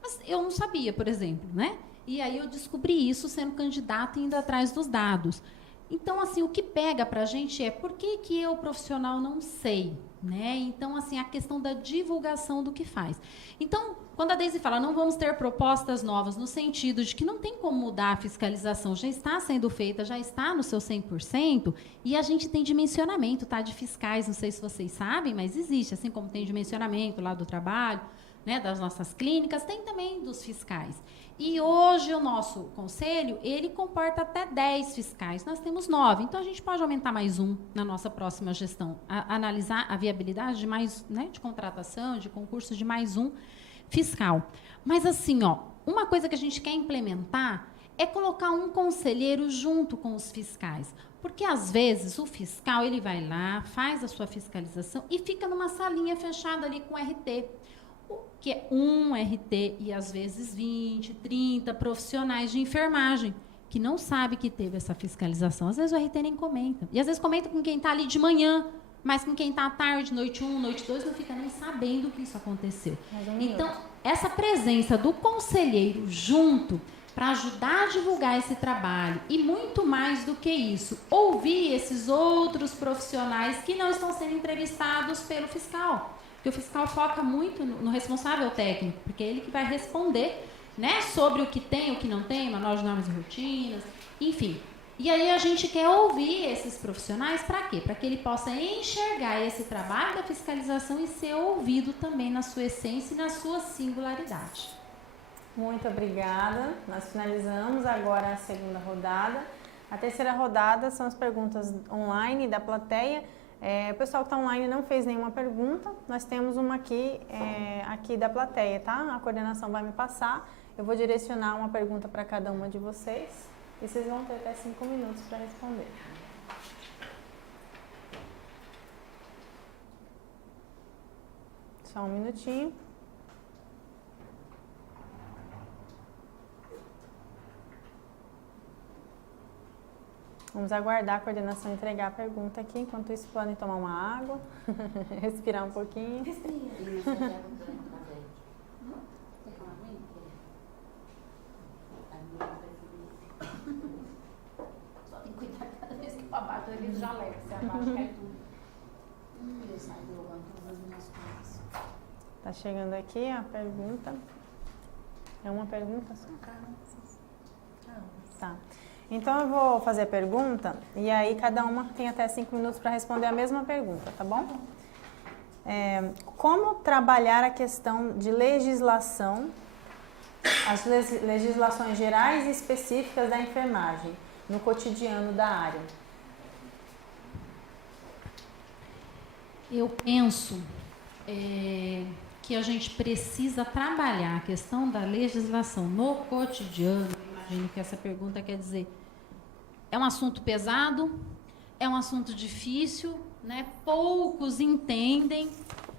Mas eu não sabia, por exemplo, né? E aí eu descobri isso sendo candidata e indo atrás dos dados. Então, assim, o que pega para a gente é por que eu, profissional, não sei, né? Então, assim, a questão da divulgação do que faz. Então, quando a Deise fala, não vamos ter propostas novas, no sentido de que não tem como mudar a fiscalização, já está sendo feita, já está no seu 100%, e a gente tem dimensionamento, tá? De fiscais, não sei se vocês sabem, mas existe, assim como tem dimensionamento lá do trabalho, né, das nossas clínicas, tem também dos fiscais. E hoje o nosso conselho, ele comporta até 10 fiscais. Nós temos 9, então a gente pode aumentar mais um na nossa próxima gestão. Analisar a viabilidade de mais, né, de contratação, de concurso de mais um fiscal. Mas assim, ó, uma coisa que a gente quer implementar é colocar um conselheiro junto com os fiscais. Porque, às vezes, o fiscal ele vai lá, faz a sua fiscalização e fica numa salinha fechada ali com RT. Que é um RT e, às vezes, 20, 30 profissionais de enfermagem que não sabe que teve essa fiscalização. Às vezes, o RT nem comenta. E, às vezes, comenta com quem está ali de manhã, mas com quem está à tarde, noite 1, noite 2, não fica nem sabendo que isso aconteceu. Então, essa presença do conselheiro junto para ajudar a divulgar esse trabalho e, muito mais do que isso, ouvir esses outros profissionais que não estão sendo entrevistados pelo fiscal. Porque o fiscal foca muito no responsável técnico, porque é ele que vai responder, né, sobre o que tem, o que não tem, manual de normas e rotinas, enfim. E aí a gente quer ouvir esses profissionais para quê? Para que ele possa enxergar esse trabalho da fiscalização e ser ouvido também na sua essência e na sua singularidade. Muito obrigada. Nós finalizamos agora a segunda rodada. A terceira rodada são as perguntas online da plateia. O pessoal que está online não fez nenhuma pergunta, nós temos uma aqui da plateia, tá? A coordenação vai me passar, eu vou direcionar uma pergunta para cada uma de vocês e vocês vão ter até 5 minutos para responder. Só um minutinho. Vamos aguardar a coordenação entregar a pergunta aqui. Enquanto isso, podem tomar uma água, respirar um pouquinho. Só tem que cuidar cada vez que para baixo, eles já levam, você abaixa, cai tudo. Eu saio jogando todas as minhas coisas. Tá chegando aqui a pergunta. É uma pergunta só? Tá. Então eu vou fazer a pergunta e aí cada uma tem até 5 minutos para responder a mesma pergunta, tá bom? Como trabalhar a questão de legislação, as legislações gerais e específicas da enfermagem no cotidiano da área? Eu penso que a gente precisa trabalhar a questão da legislação no cotidiano. Imagino que essa pergunta quer dizer, é um assunto pesado, é um assunto difícil, né? Poucos entendem,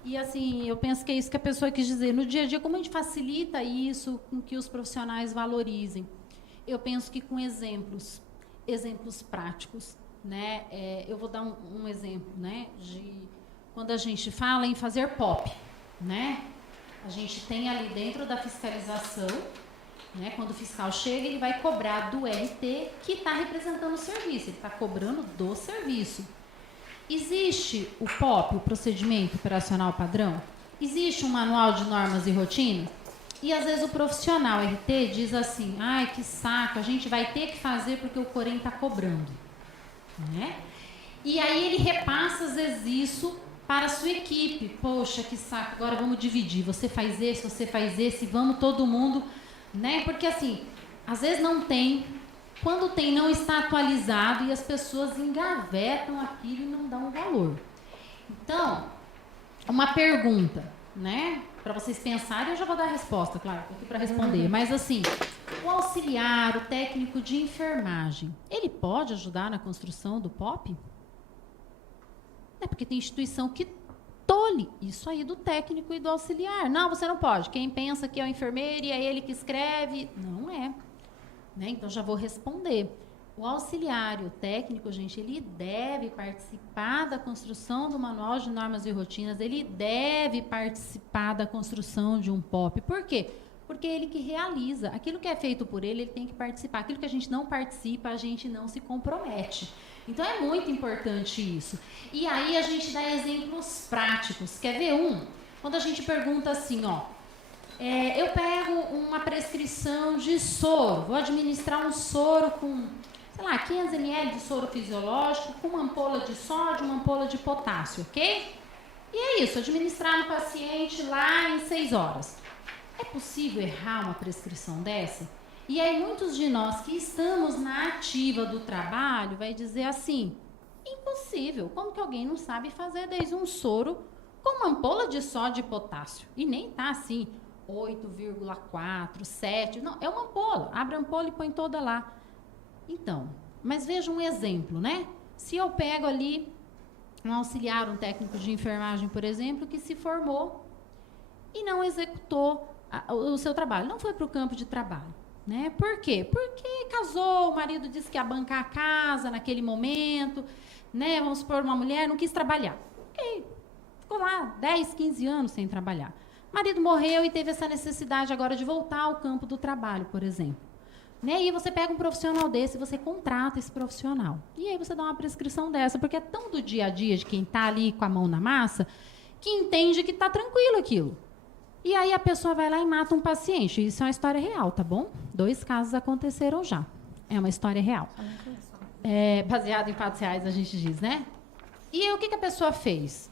e assim, eu penso que é isso que a pessoa quis dizer. No dia a dia, como a gente facilita isso, com que os profissionais valorizem? Eu penso que com exemplos práticos, né? Eu vou dar um exemplo, né? De quando a gente fala em fazer POP, né? A gente tem ali dentro da fiscalização, né, quando o fiscal chega, ele vai cobrar do LT que está representando o serviço, ele está cobrando do serviço. Existe o POP, o Procedimento Operacional Padrão? Existe um manual de normas e rotinas? E às vezes o profissional RT diz assim, ai, que saco, a gente vai ter que fazer porque o Corém está cobrando. Né? E aí ele repassa, às vezes, isso para a sua equipe. Poxa, que saco, agora vamos dividir, você faz esse, vamos todo mundo... Né? Porque assim, às vezes não tem, quando tem não está atualizado e as pessoas engavetam aquilo e não dão valor. Então, uma pergunta, né? Para vocês pensarem, eu já vou dar a resposta, claro, estou aqui para responder. Mas assim, o auxiliar, o técnico de enfermagem, ele pode ajudar na construção do POP? É porque tem instituição que tolhe isso aí do técnico e do auxiliar. Não, você não pode. Quem pensa que é o enfermeiro e é ele que escreve, não é. Né? Então, já vou responder. O auxiliar e o técnico, gente, ele deve participar da construção do Manual de Normas e Rotinas, ele deve participar da construção de um POP. Por quê? Porque é ele que realiza. Aquilo que é feito por ele, ele tem que participar. Aquilo que a gente não participa, a gente não se compromete. Então, é muito importante isso. E aí, a gente dá exemplos práticos. Quer ver um? Quando a gente pergunta assim, ó, eu pego uma prescrição de soro, vou administrar um soro com, sei lá, 500 ml de soro fisiológico, com uma ampola de sódio, uma ampola de potássio, ok? E é isso, administrar no paciente lá em 6 horas. É possível errar uma prescrição dessa? E aí muitos de nós que estamos na ativa do trabalho vai dizer assim, impossível, como que alguém não sabe fazer desde um soro com uma ampola de sódio e potássio? E nem tá assim, 8,4, 7, não, é uma ampola, abre a ampola e põe toda lá. Então, mas veja um exemplo, né? Se eu pego ali um auxiliar, um técnico de enfermagem, por exemplo, que se formou e não executou o seu trabalho, não foi para o campo de trabalho. Né? Por quê? Porque casou, o marido disse que ia bancar a casa naquele momento, né? Vamos supor, uma mulher não quis trabalhar. Ok, ficou lá 10, 15 anos sem trabalhar. O marido morreu e teve essa necessidade agora de voltar ao campo do trabalho, por exemplo. Né? E você pega um profissional desse, você contrata esse profissional. E aí você dá uma prescrição dessa, porque é tão do dia a dia de quem está ali com a mão na massa, que entende que está tranquilo aquilo. E aí a pessoa vai lá e mata um paciente. Isso é uma história real, tá bom? 2 casos aconteceram já. É uma história real. Baseado em fatos reais, a gente diz, né? E aí, o que a pessoa fez?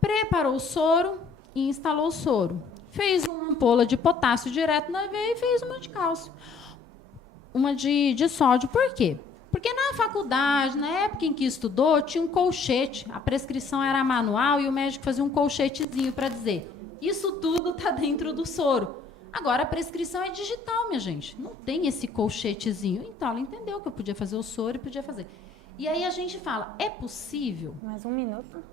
Preparou o soro e instalou o soro. Fez uma ampola de potássio direto na veia e fez uma de cálcio. Uma de sódio. Por quê? Porque na faculdade, na época em que estudou, tinha um colchete. A prescrição era manual e o médico fazia um colchetezinho para dizer... Isso tudo está dentro do soro. Agora, a prescrição é digital, minha gente. Não tem esse colchetezinho. Então, ela entendeu que eu podia fazer o soro e podia fazer. E aí a gente fala, é possível... Mais um minuto.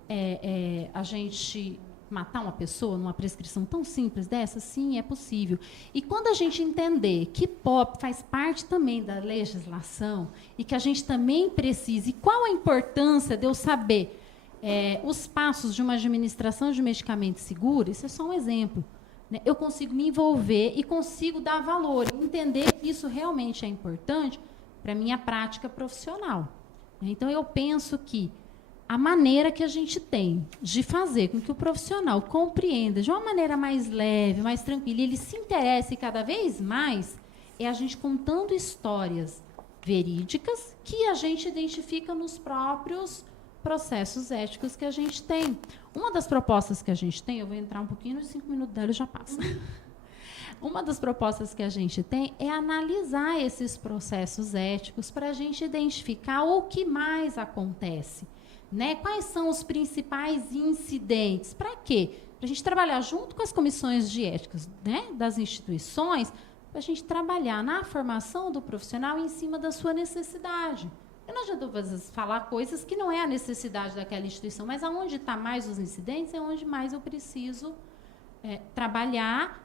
A gente matar uma pessoa numa prescrição tão simples dessa? Sim, é possível. E quando a gente entender que POP faz parte também da legislação e que a gente também precisa, e qual a importância de eu saber os passos de uma administração de medicamentos seguro, isso é só um exemplo. Né? Eu consigo me envolver e consigo dar valor, entender que isso realmente é importante para a minha prática profissional. Então, eu penso que a maneira que a gente tem de fazer com que o profissional compreenda de uma maneira mais leve, mais tranquila, e ele se interesse cada vez mais, é a gente contando histórias verídicas que a gente identifica nos próprios processos éticos que a gente tem. Uma das propostas que a gente tem, eu vou entrar um pouquinho, nos 5 minutos dela já passa. Uma das propostas que a gente tem é analisar esses processos éticos para a gente identificar o que mais acontece. Né? Quais são os principais incidentes? Para quê? Para a gente trabalhar junto com as comissões de éticas, né, das instituições, para a gente trabalhar na formação do profissional em cima da sua necessidade. Eu não adianta, às vezes, falar coisas que não é a necessidade daquela instituição, mas aonde está mais os incidentes é onde mais eu preciso trabalhar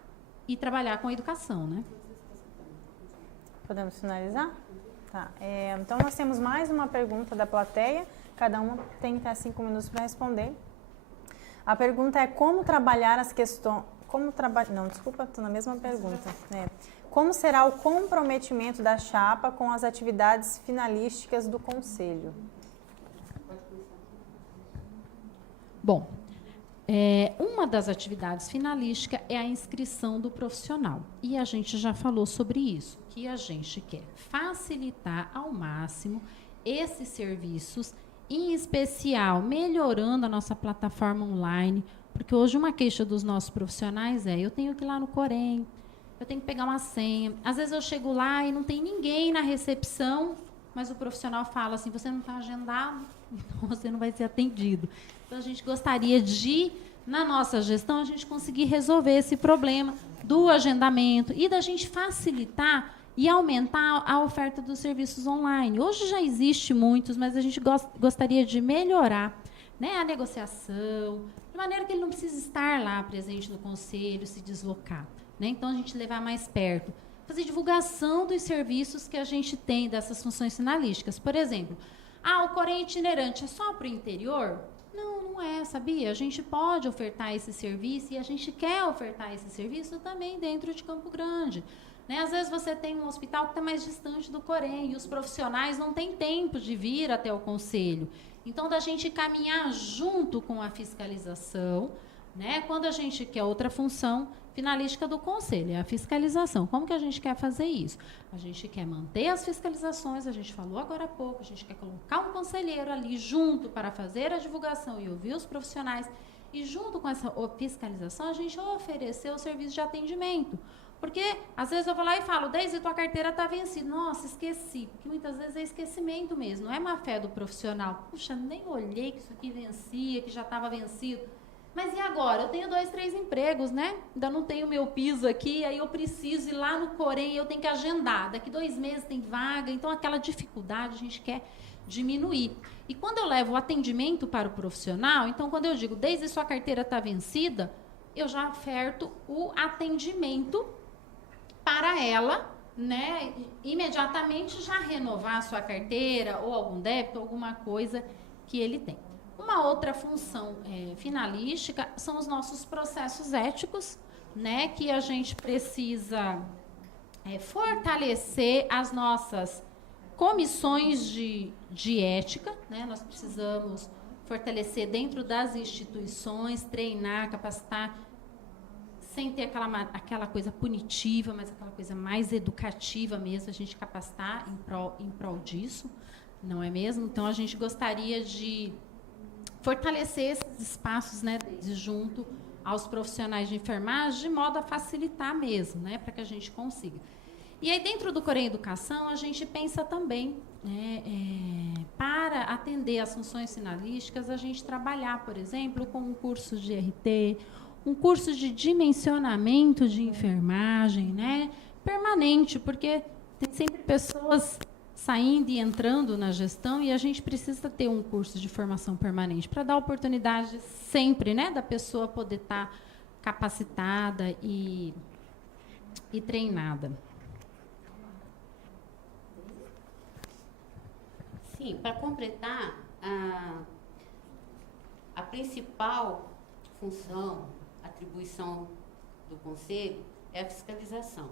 e trabalhar com a educação. Né? Podemos finalizar? Tá. Então, nós temos mais uma pergunta da plateia. Cada uma tem até 5 minutos para responder. A pergunta é como trabalhar as questões... Não, desculpa, estou na mesma pergunta. Como será o comprometimento da chapa com as atividades finalísticas do Conselho? Bom, uma das atividades finalísticas é a inscrição do profissional. E a gente já falou sobre isso, que a gente quer facilitar ao máximo esses serviços, em especial melhorando a nossa plataforma online, porque hoje uma queixa dos nossos profissionais eu tenho que ir lá no Corém, eu tenho que pegar uma senha. Às vezes eu chego lá e não tem ninguém na recepção, mas o profissional fala assim, você não está agendado, então você não vai ser atendido. Então, a gente gostaria de, na nossa gestão, a gente conseguir resolver esse problema do agendamento e da gente facilitar e aumentar a oferta dos serviços online. Hoje já existe muitos, mas a gente gostaria de melhorar, né, a negociação, de maneira que ele não precise estar lá presente no conselho, se deslocar. Né? Então, a gente levar mais perto. Fazer divulgação dos serviços que a gente tem dessas funções finalísticas. Por exemplo, o Corém itinerante é só para o interior? Não, não é, sabia? A gente pode ofertar esse serviço e a gente quer ofertar esse serviço também dentro de Campo Grande. Né? Às vezes você tem um hospital que está mais distante do Corém e os profissionais não têm tempo de vir até o conselho. Então, da gente caminhar junto com a fiscalização, né? Quando a gente quer outra função finalística do conselho, é a fiscalização. Como que a gente quer fazer isso? A gente quer manter as fiscalizações, a gente falou agora há pouco, a gente quer colocar um conselheiro ali junto para fazer a divulgação e ouvir os profissionais. E junto com essa fiscalização, a gente oferecer o serviço de atendimento. Porque, às vezes, eu vou lá e falo, Deise, tua carteira está vencida. Nossa, esqueci. Porque muitas vezes é esquecimento mesmo, não é má fé do profissional. Puxa, nem olhei que isso aqui vencia, que já estava vencido. Mas e agora? Eu tenho 2, 3 empregos, né? Ainda não tenho meu piso aqui, aí eu preciso ir lá no Corém, eu tenho que agendar. Daqui 2 meses tem vaga, então aquela dificuldade a gente quer diminuir. E quando eu levo o atendimento para o profissional, então quando eu digo, desde sua carteira está vencida, eu já oferto o atendimento para ela, né? Imediatamente já renovar a sua carteira ou algum débito, alguma coisa que ele tem. Uma outra função finalística são os nossos processos éticos, né, que a gente precisa fortalecer as nossas comissões de ética, né, nós precisamos fortalecer dentro das instituições, treinar, capacitar, sem ter aquela coisa punitiva, mas aquela coisa mais educativa mesmo, a gente capacitar em prol disso, não é mesmo? Então, a gente gostaria de fortalecer esses espaços, né, junto aos profissionais de enfermagem, de modo a facilitar mesmo, né, para que a gente consiga. E aí, dentro do Corém Educação, a gente pensa também, né, para atender as funções finalísticas, a gente trabalhar, por exemplo, com um curso de RT, um curso de dimensionamento de enfermagem, né, permanente, porque tem sempre pessoas saindo e entrando na gestão, e a gente precisa ter um curso de formação permanente para dar oportunidade sempre, né, da pessoa poder estar capacitada e treinada. Sim, para completar, a principal função, atribuição do Conselho é a fiscalização.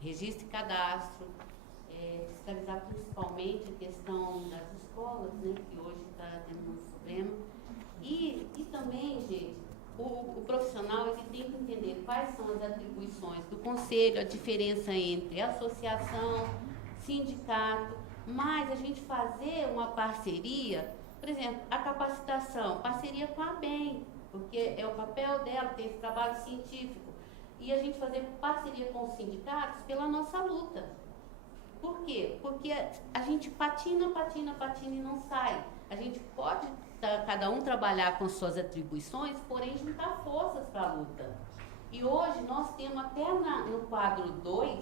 Registro e cadastro, fiscalizar principalmente a questão das escolas, né, que hoje está tendo um problema. E também, gente, o profissional ele tem que entender quais são as atribuições do Conselho, a diferença entre associação, sindicato, mas a gente fazer uma parceria, por exemplo, a capacitação, parceria com a ABEM, porque é o papel dela, tem esse trabalho científico, e a gente fazer parceria com os sindicatos pela nossa luta. Por quê? Porque a gente patina e não sai. A gente pode cada um trabalhar com suas atribuições, porém juntar forças para a luta. E hoje nós temos até no quadro 2,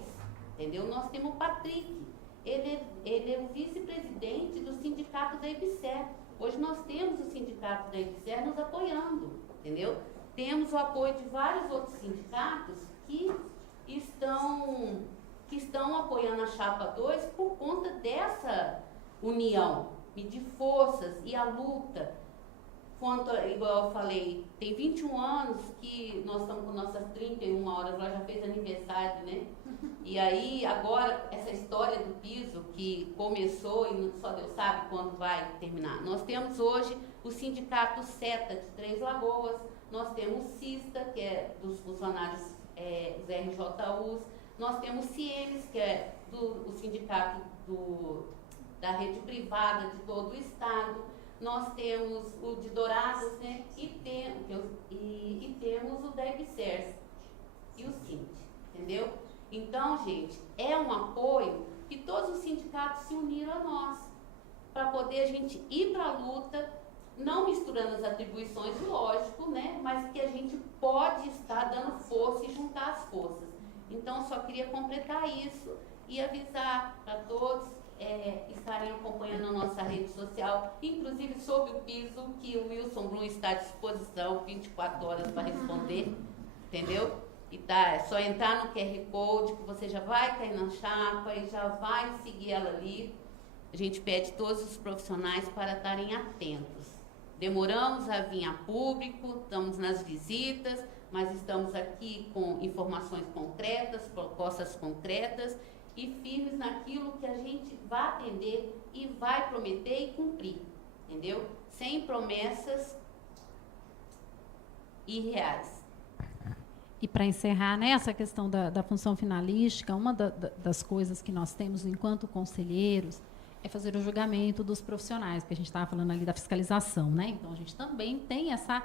entendeu? Nós temos o Patrick. Ele é o vice-presidente do sindicato da EBSER. Hoje nós temos o sindicato da EBSER nos apoiando, entendeu? Temos o apoio de vários outros sindicatos que estão apoiando a Chapa 2 por conta dessa união, medir forças e a luta. Igual eu falei, tem 21 anos que nós estamos com nossas 31 horas, ela já fez aniversário, né? E aí, agora, essa história do piso que começou e só Deus sabe quando vai terminar. Nós temos hoje o sindicato SETA de Três Lagoas, nós temos o CISTA, que é dos funcionários os RJUs, nós temos o CIEMES, que é o sindicato da rede privada de todo o estado, nós temos o de Dourados, né, e temos o da EBSER e o SINT, entendeu? Então, gente, é um apoio que todos os sindicatos se uniram a nós, para poder a gente ir para a luta, não misturando as atribuições, lógico, né, mas que a gente pode estar dando força e juntar as forças. Então, só queria completar isso e avisar para todos estarem acompanhando a nossa rede social, inclusive sobre o piso, que o Wilson Blum está à disposição 24 horas para responder, entendeu? E é só entrar no QR Code que você já vai cair na chapa e já vai seguir ela ali. A gente pede todos os profissionais para estarem atentos. Demoramos a vir a público, estamos nas visitas, mas estamos aqui com informações concretas, propostas concretas e firmes naquilo que a gente vai atender e vai prometer e cumprir, entendeu? Sem promessas irreais. E para encerrar, né, essa questão da função finalística, uma das coisas que nós temos enquanto conselheiros é fazer o julgamento dos profissionais, porque a gente estava falando ali da fiscalização, né? Então, a gente também tem essa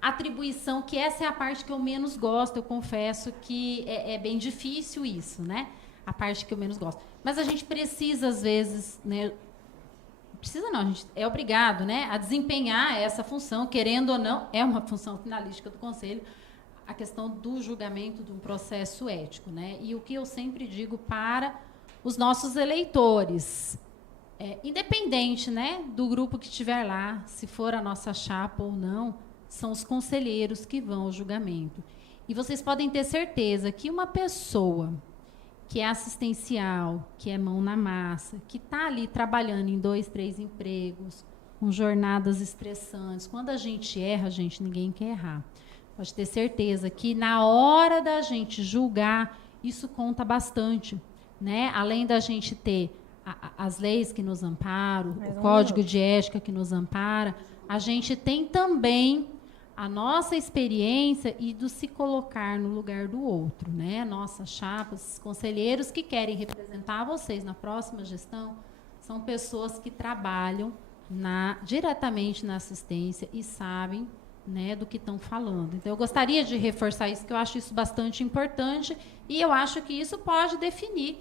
atribuição, que essa é a parte que eu menos gosto, eu confesso que é bem difícil isso, né? A parte que eu menos gosto. Mas a gente precisa, às vezes, né? Precisa não, a gente é obrigado, né, a desempenhar essa função, querendo ou não, é uma função finalística do Conselho, a questão do julgamento de um processo ético, né? E o que eu sempre digo para os nossos eleitores, independente, né, do grupo que estiver lá, se for a nossa chapa ou não, são os conselheiros que vão ao julgamento. E vocês podem ter certeza que uma pessoa que é assistencial, que é mão na massa, que está ali trabalhando em 2, 3 empregos, com jornadas estressantes, quando a gente erra, ninguém quer errar. Pode ter certeza que na hora da gente julgar, isso conta bastante, né? Além da gente ter as leis que nos amparam, o código de ética que nos ampara, a gente tem também a nossa experiência e do se colocar no lugar do outro, né? Nossas chapas, conselheiros que querem representar vocês na próxima gestão, são pessoas que trabalham diretamente na assistência e sabem, né, do que estão falando. Então, eu gostaria de reforçar isso, que eu acho isso bastante importante, e eu acho que isso pode definir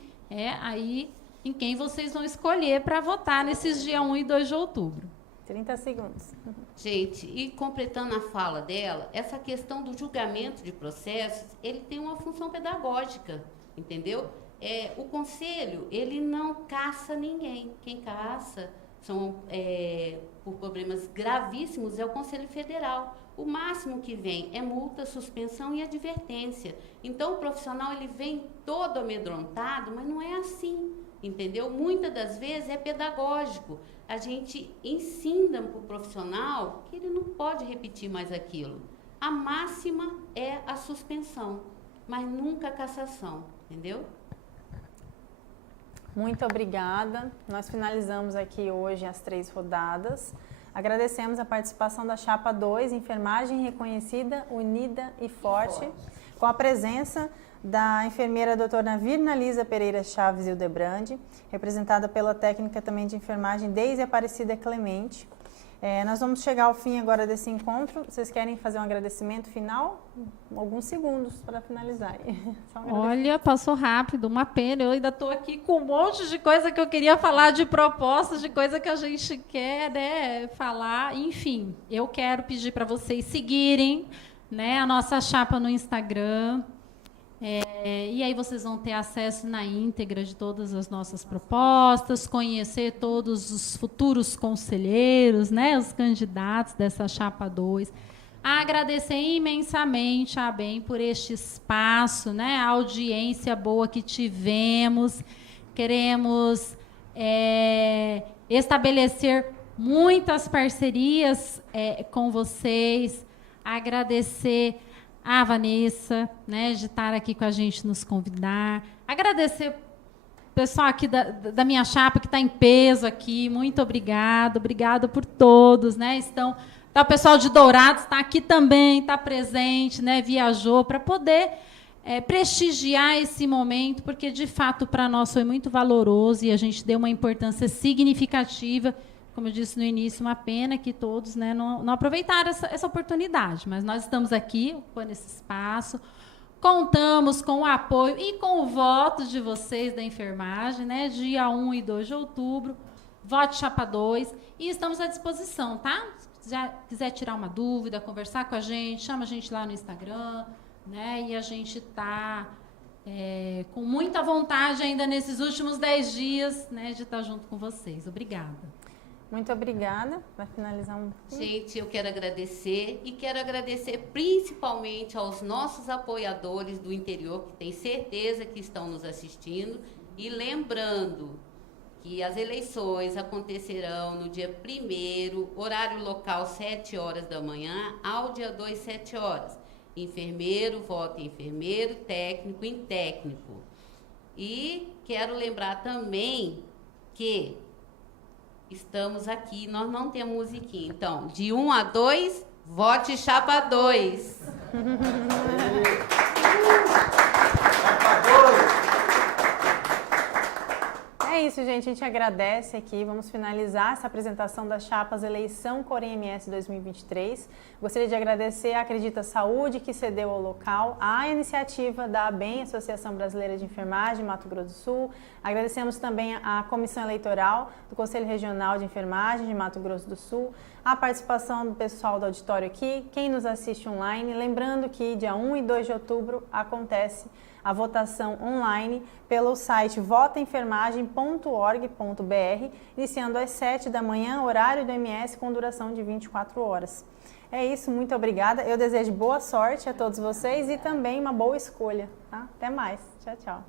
aí em quem vocês vão escolher para votar nesses dias 1 e 2 de outubro. 30 segundos. Gente, e completando a fala dela, essa questão do julgamento de processos, ele tem uma função pedagógica, entendeu? O conselho, ele não caça ninguém. Quem caça por problemas gravíssimos é o Conselho Federal. O máximo que vem é multa, suspensão e advertência. Então, o profissional ele vem todo amedrontado, mas não é assim, entendeu? Muitas das vezes é pedagógico. A gente ensina para o profissional que ele não pode repetir mais aquilo. A máxima é a suspensão, mas nunca a cassação, entendeu? Muito obrigada. Nós finalizamos aqui hoje as 3 rodadas. Agradecemos a participação da Chapa 2, Enfermagem Reconhecida, Unida e Forte, com a presença da enfermeira doutora Virna Lisa Pereira Chaves Hildebrand, representada pela técnica também de enfermagem Deise Aparecida Clemente. Nós vamos chegar ao fim agora desse encontro. Vocês querem fazer um agradecimento final? Alguns segundos para finalizar. Olha, passou rápido, uma pena. Eu ainda estou aqui com um monte de coisa que eu queria falar, de propostas, de coisa que a gente quer, né, falar. Enfim, eu quero pedir para vocês seguirem, né, a nossa chapa no Instagram. E aí vocês vão ter acesso na íntegra de todas as nossas propostas, conhecer todos os futuros conselheiros, né, os candidatos dessa Chapa 2. Agradecer imensamente a ABEM por este espaço, né, a audiência boa que tivemos. Queremos estabelecer muitas parcerias com vocês. Agradecer a Vanessa, né, de estar aqui com a gente, nos convidar. Agradecer o pessoal aqui da minha chapa, que está em peso aqui. Muito obrigada. Obrigada por todos. Né? Tá o pessoal de Dourados está aqui também, está presente, né, viajou para poder prestigiar esse momento, porque, de fato, para nós foi muito valoroso e a gente deu uma importância significativa. Como eu disse no início, uma pena que todos, né, não aproveitaram essa oportunidade, mas nós estamos aqui ocupando esse espaço, contamos com o apoio e com o voto de vocês da enfermagem, né, dia 1 e 2 de outubro, vote Chapa 2, e estamos à disposição, tá? Se quiser tirar uma dúvida, conversar com a gente, chama a gente lá no Instagram, né, e a gente está com muita vontade ainda nesses últimos 10 dias, né, de estar junto com vocês. Obrigada. Muito obrigada. Vai finalizar Gente, eu quero agradecer e quero agradecer principalmente aos nossos apoiadores do interior, que tenho certeza que estão nos assistindo. E lembrando que as eleições acontecerão no dia 1º, horário local 7 horas da manhã, ao dia 2, 7 horas. Enfermeiro, vota em enfermeiro, técnico em técnico. E quero lembrar também que estamos aqui, nós não temos musiquinha. Então, de 1 a 2, vote Chapa 2. Chapa 2. É isso, gente. A gente agradece aqui. Vamos finalizar essa apresentação das chapas Eleição Corém MS 2023. Gostaria de agradecer a Acredita Saúde, que cedeu ao local, a iniciativa da ABEM, Associação Brasileira de Enfermagem, Mato Grosso do Sul. Agradecemos também a Comissão Eleitoral do Conselho Regional de Enfermagem de Mato Grosso do Sul, a participação do pessoal do auditório aqui, quem nos assiste online. Lembrando que dia 1 e 2 de outubro acontece a votação online pelo site votaenfermagem.org.br, iniciando às 7 da manhã, horário do MS, com duração de 24 horas. É isso, muito obrigada. Eu desejo boa sorte a todos vocês e também uma boa escolha. Tá? Até mais. Tchau, tchau.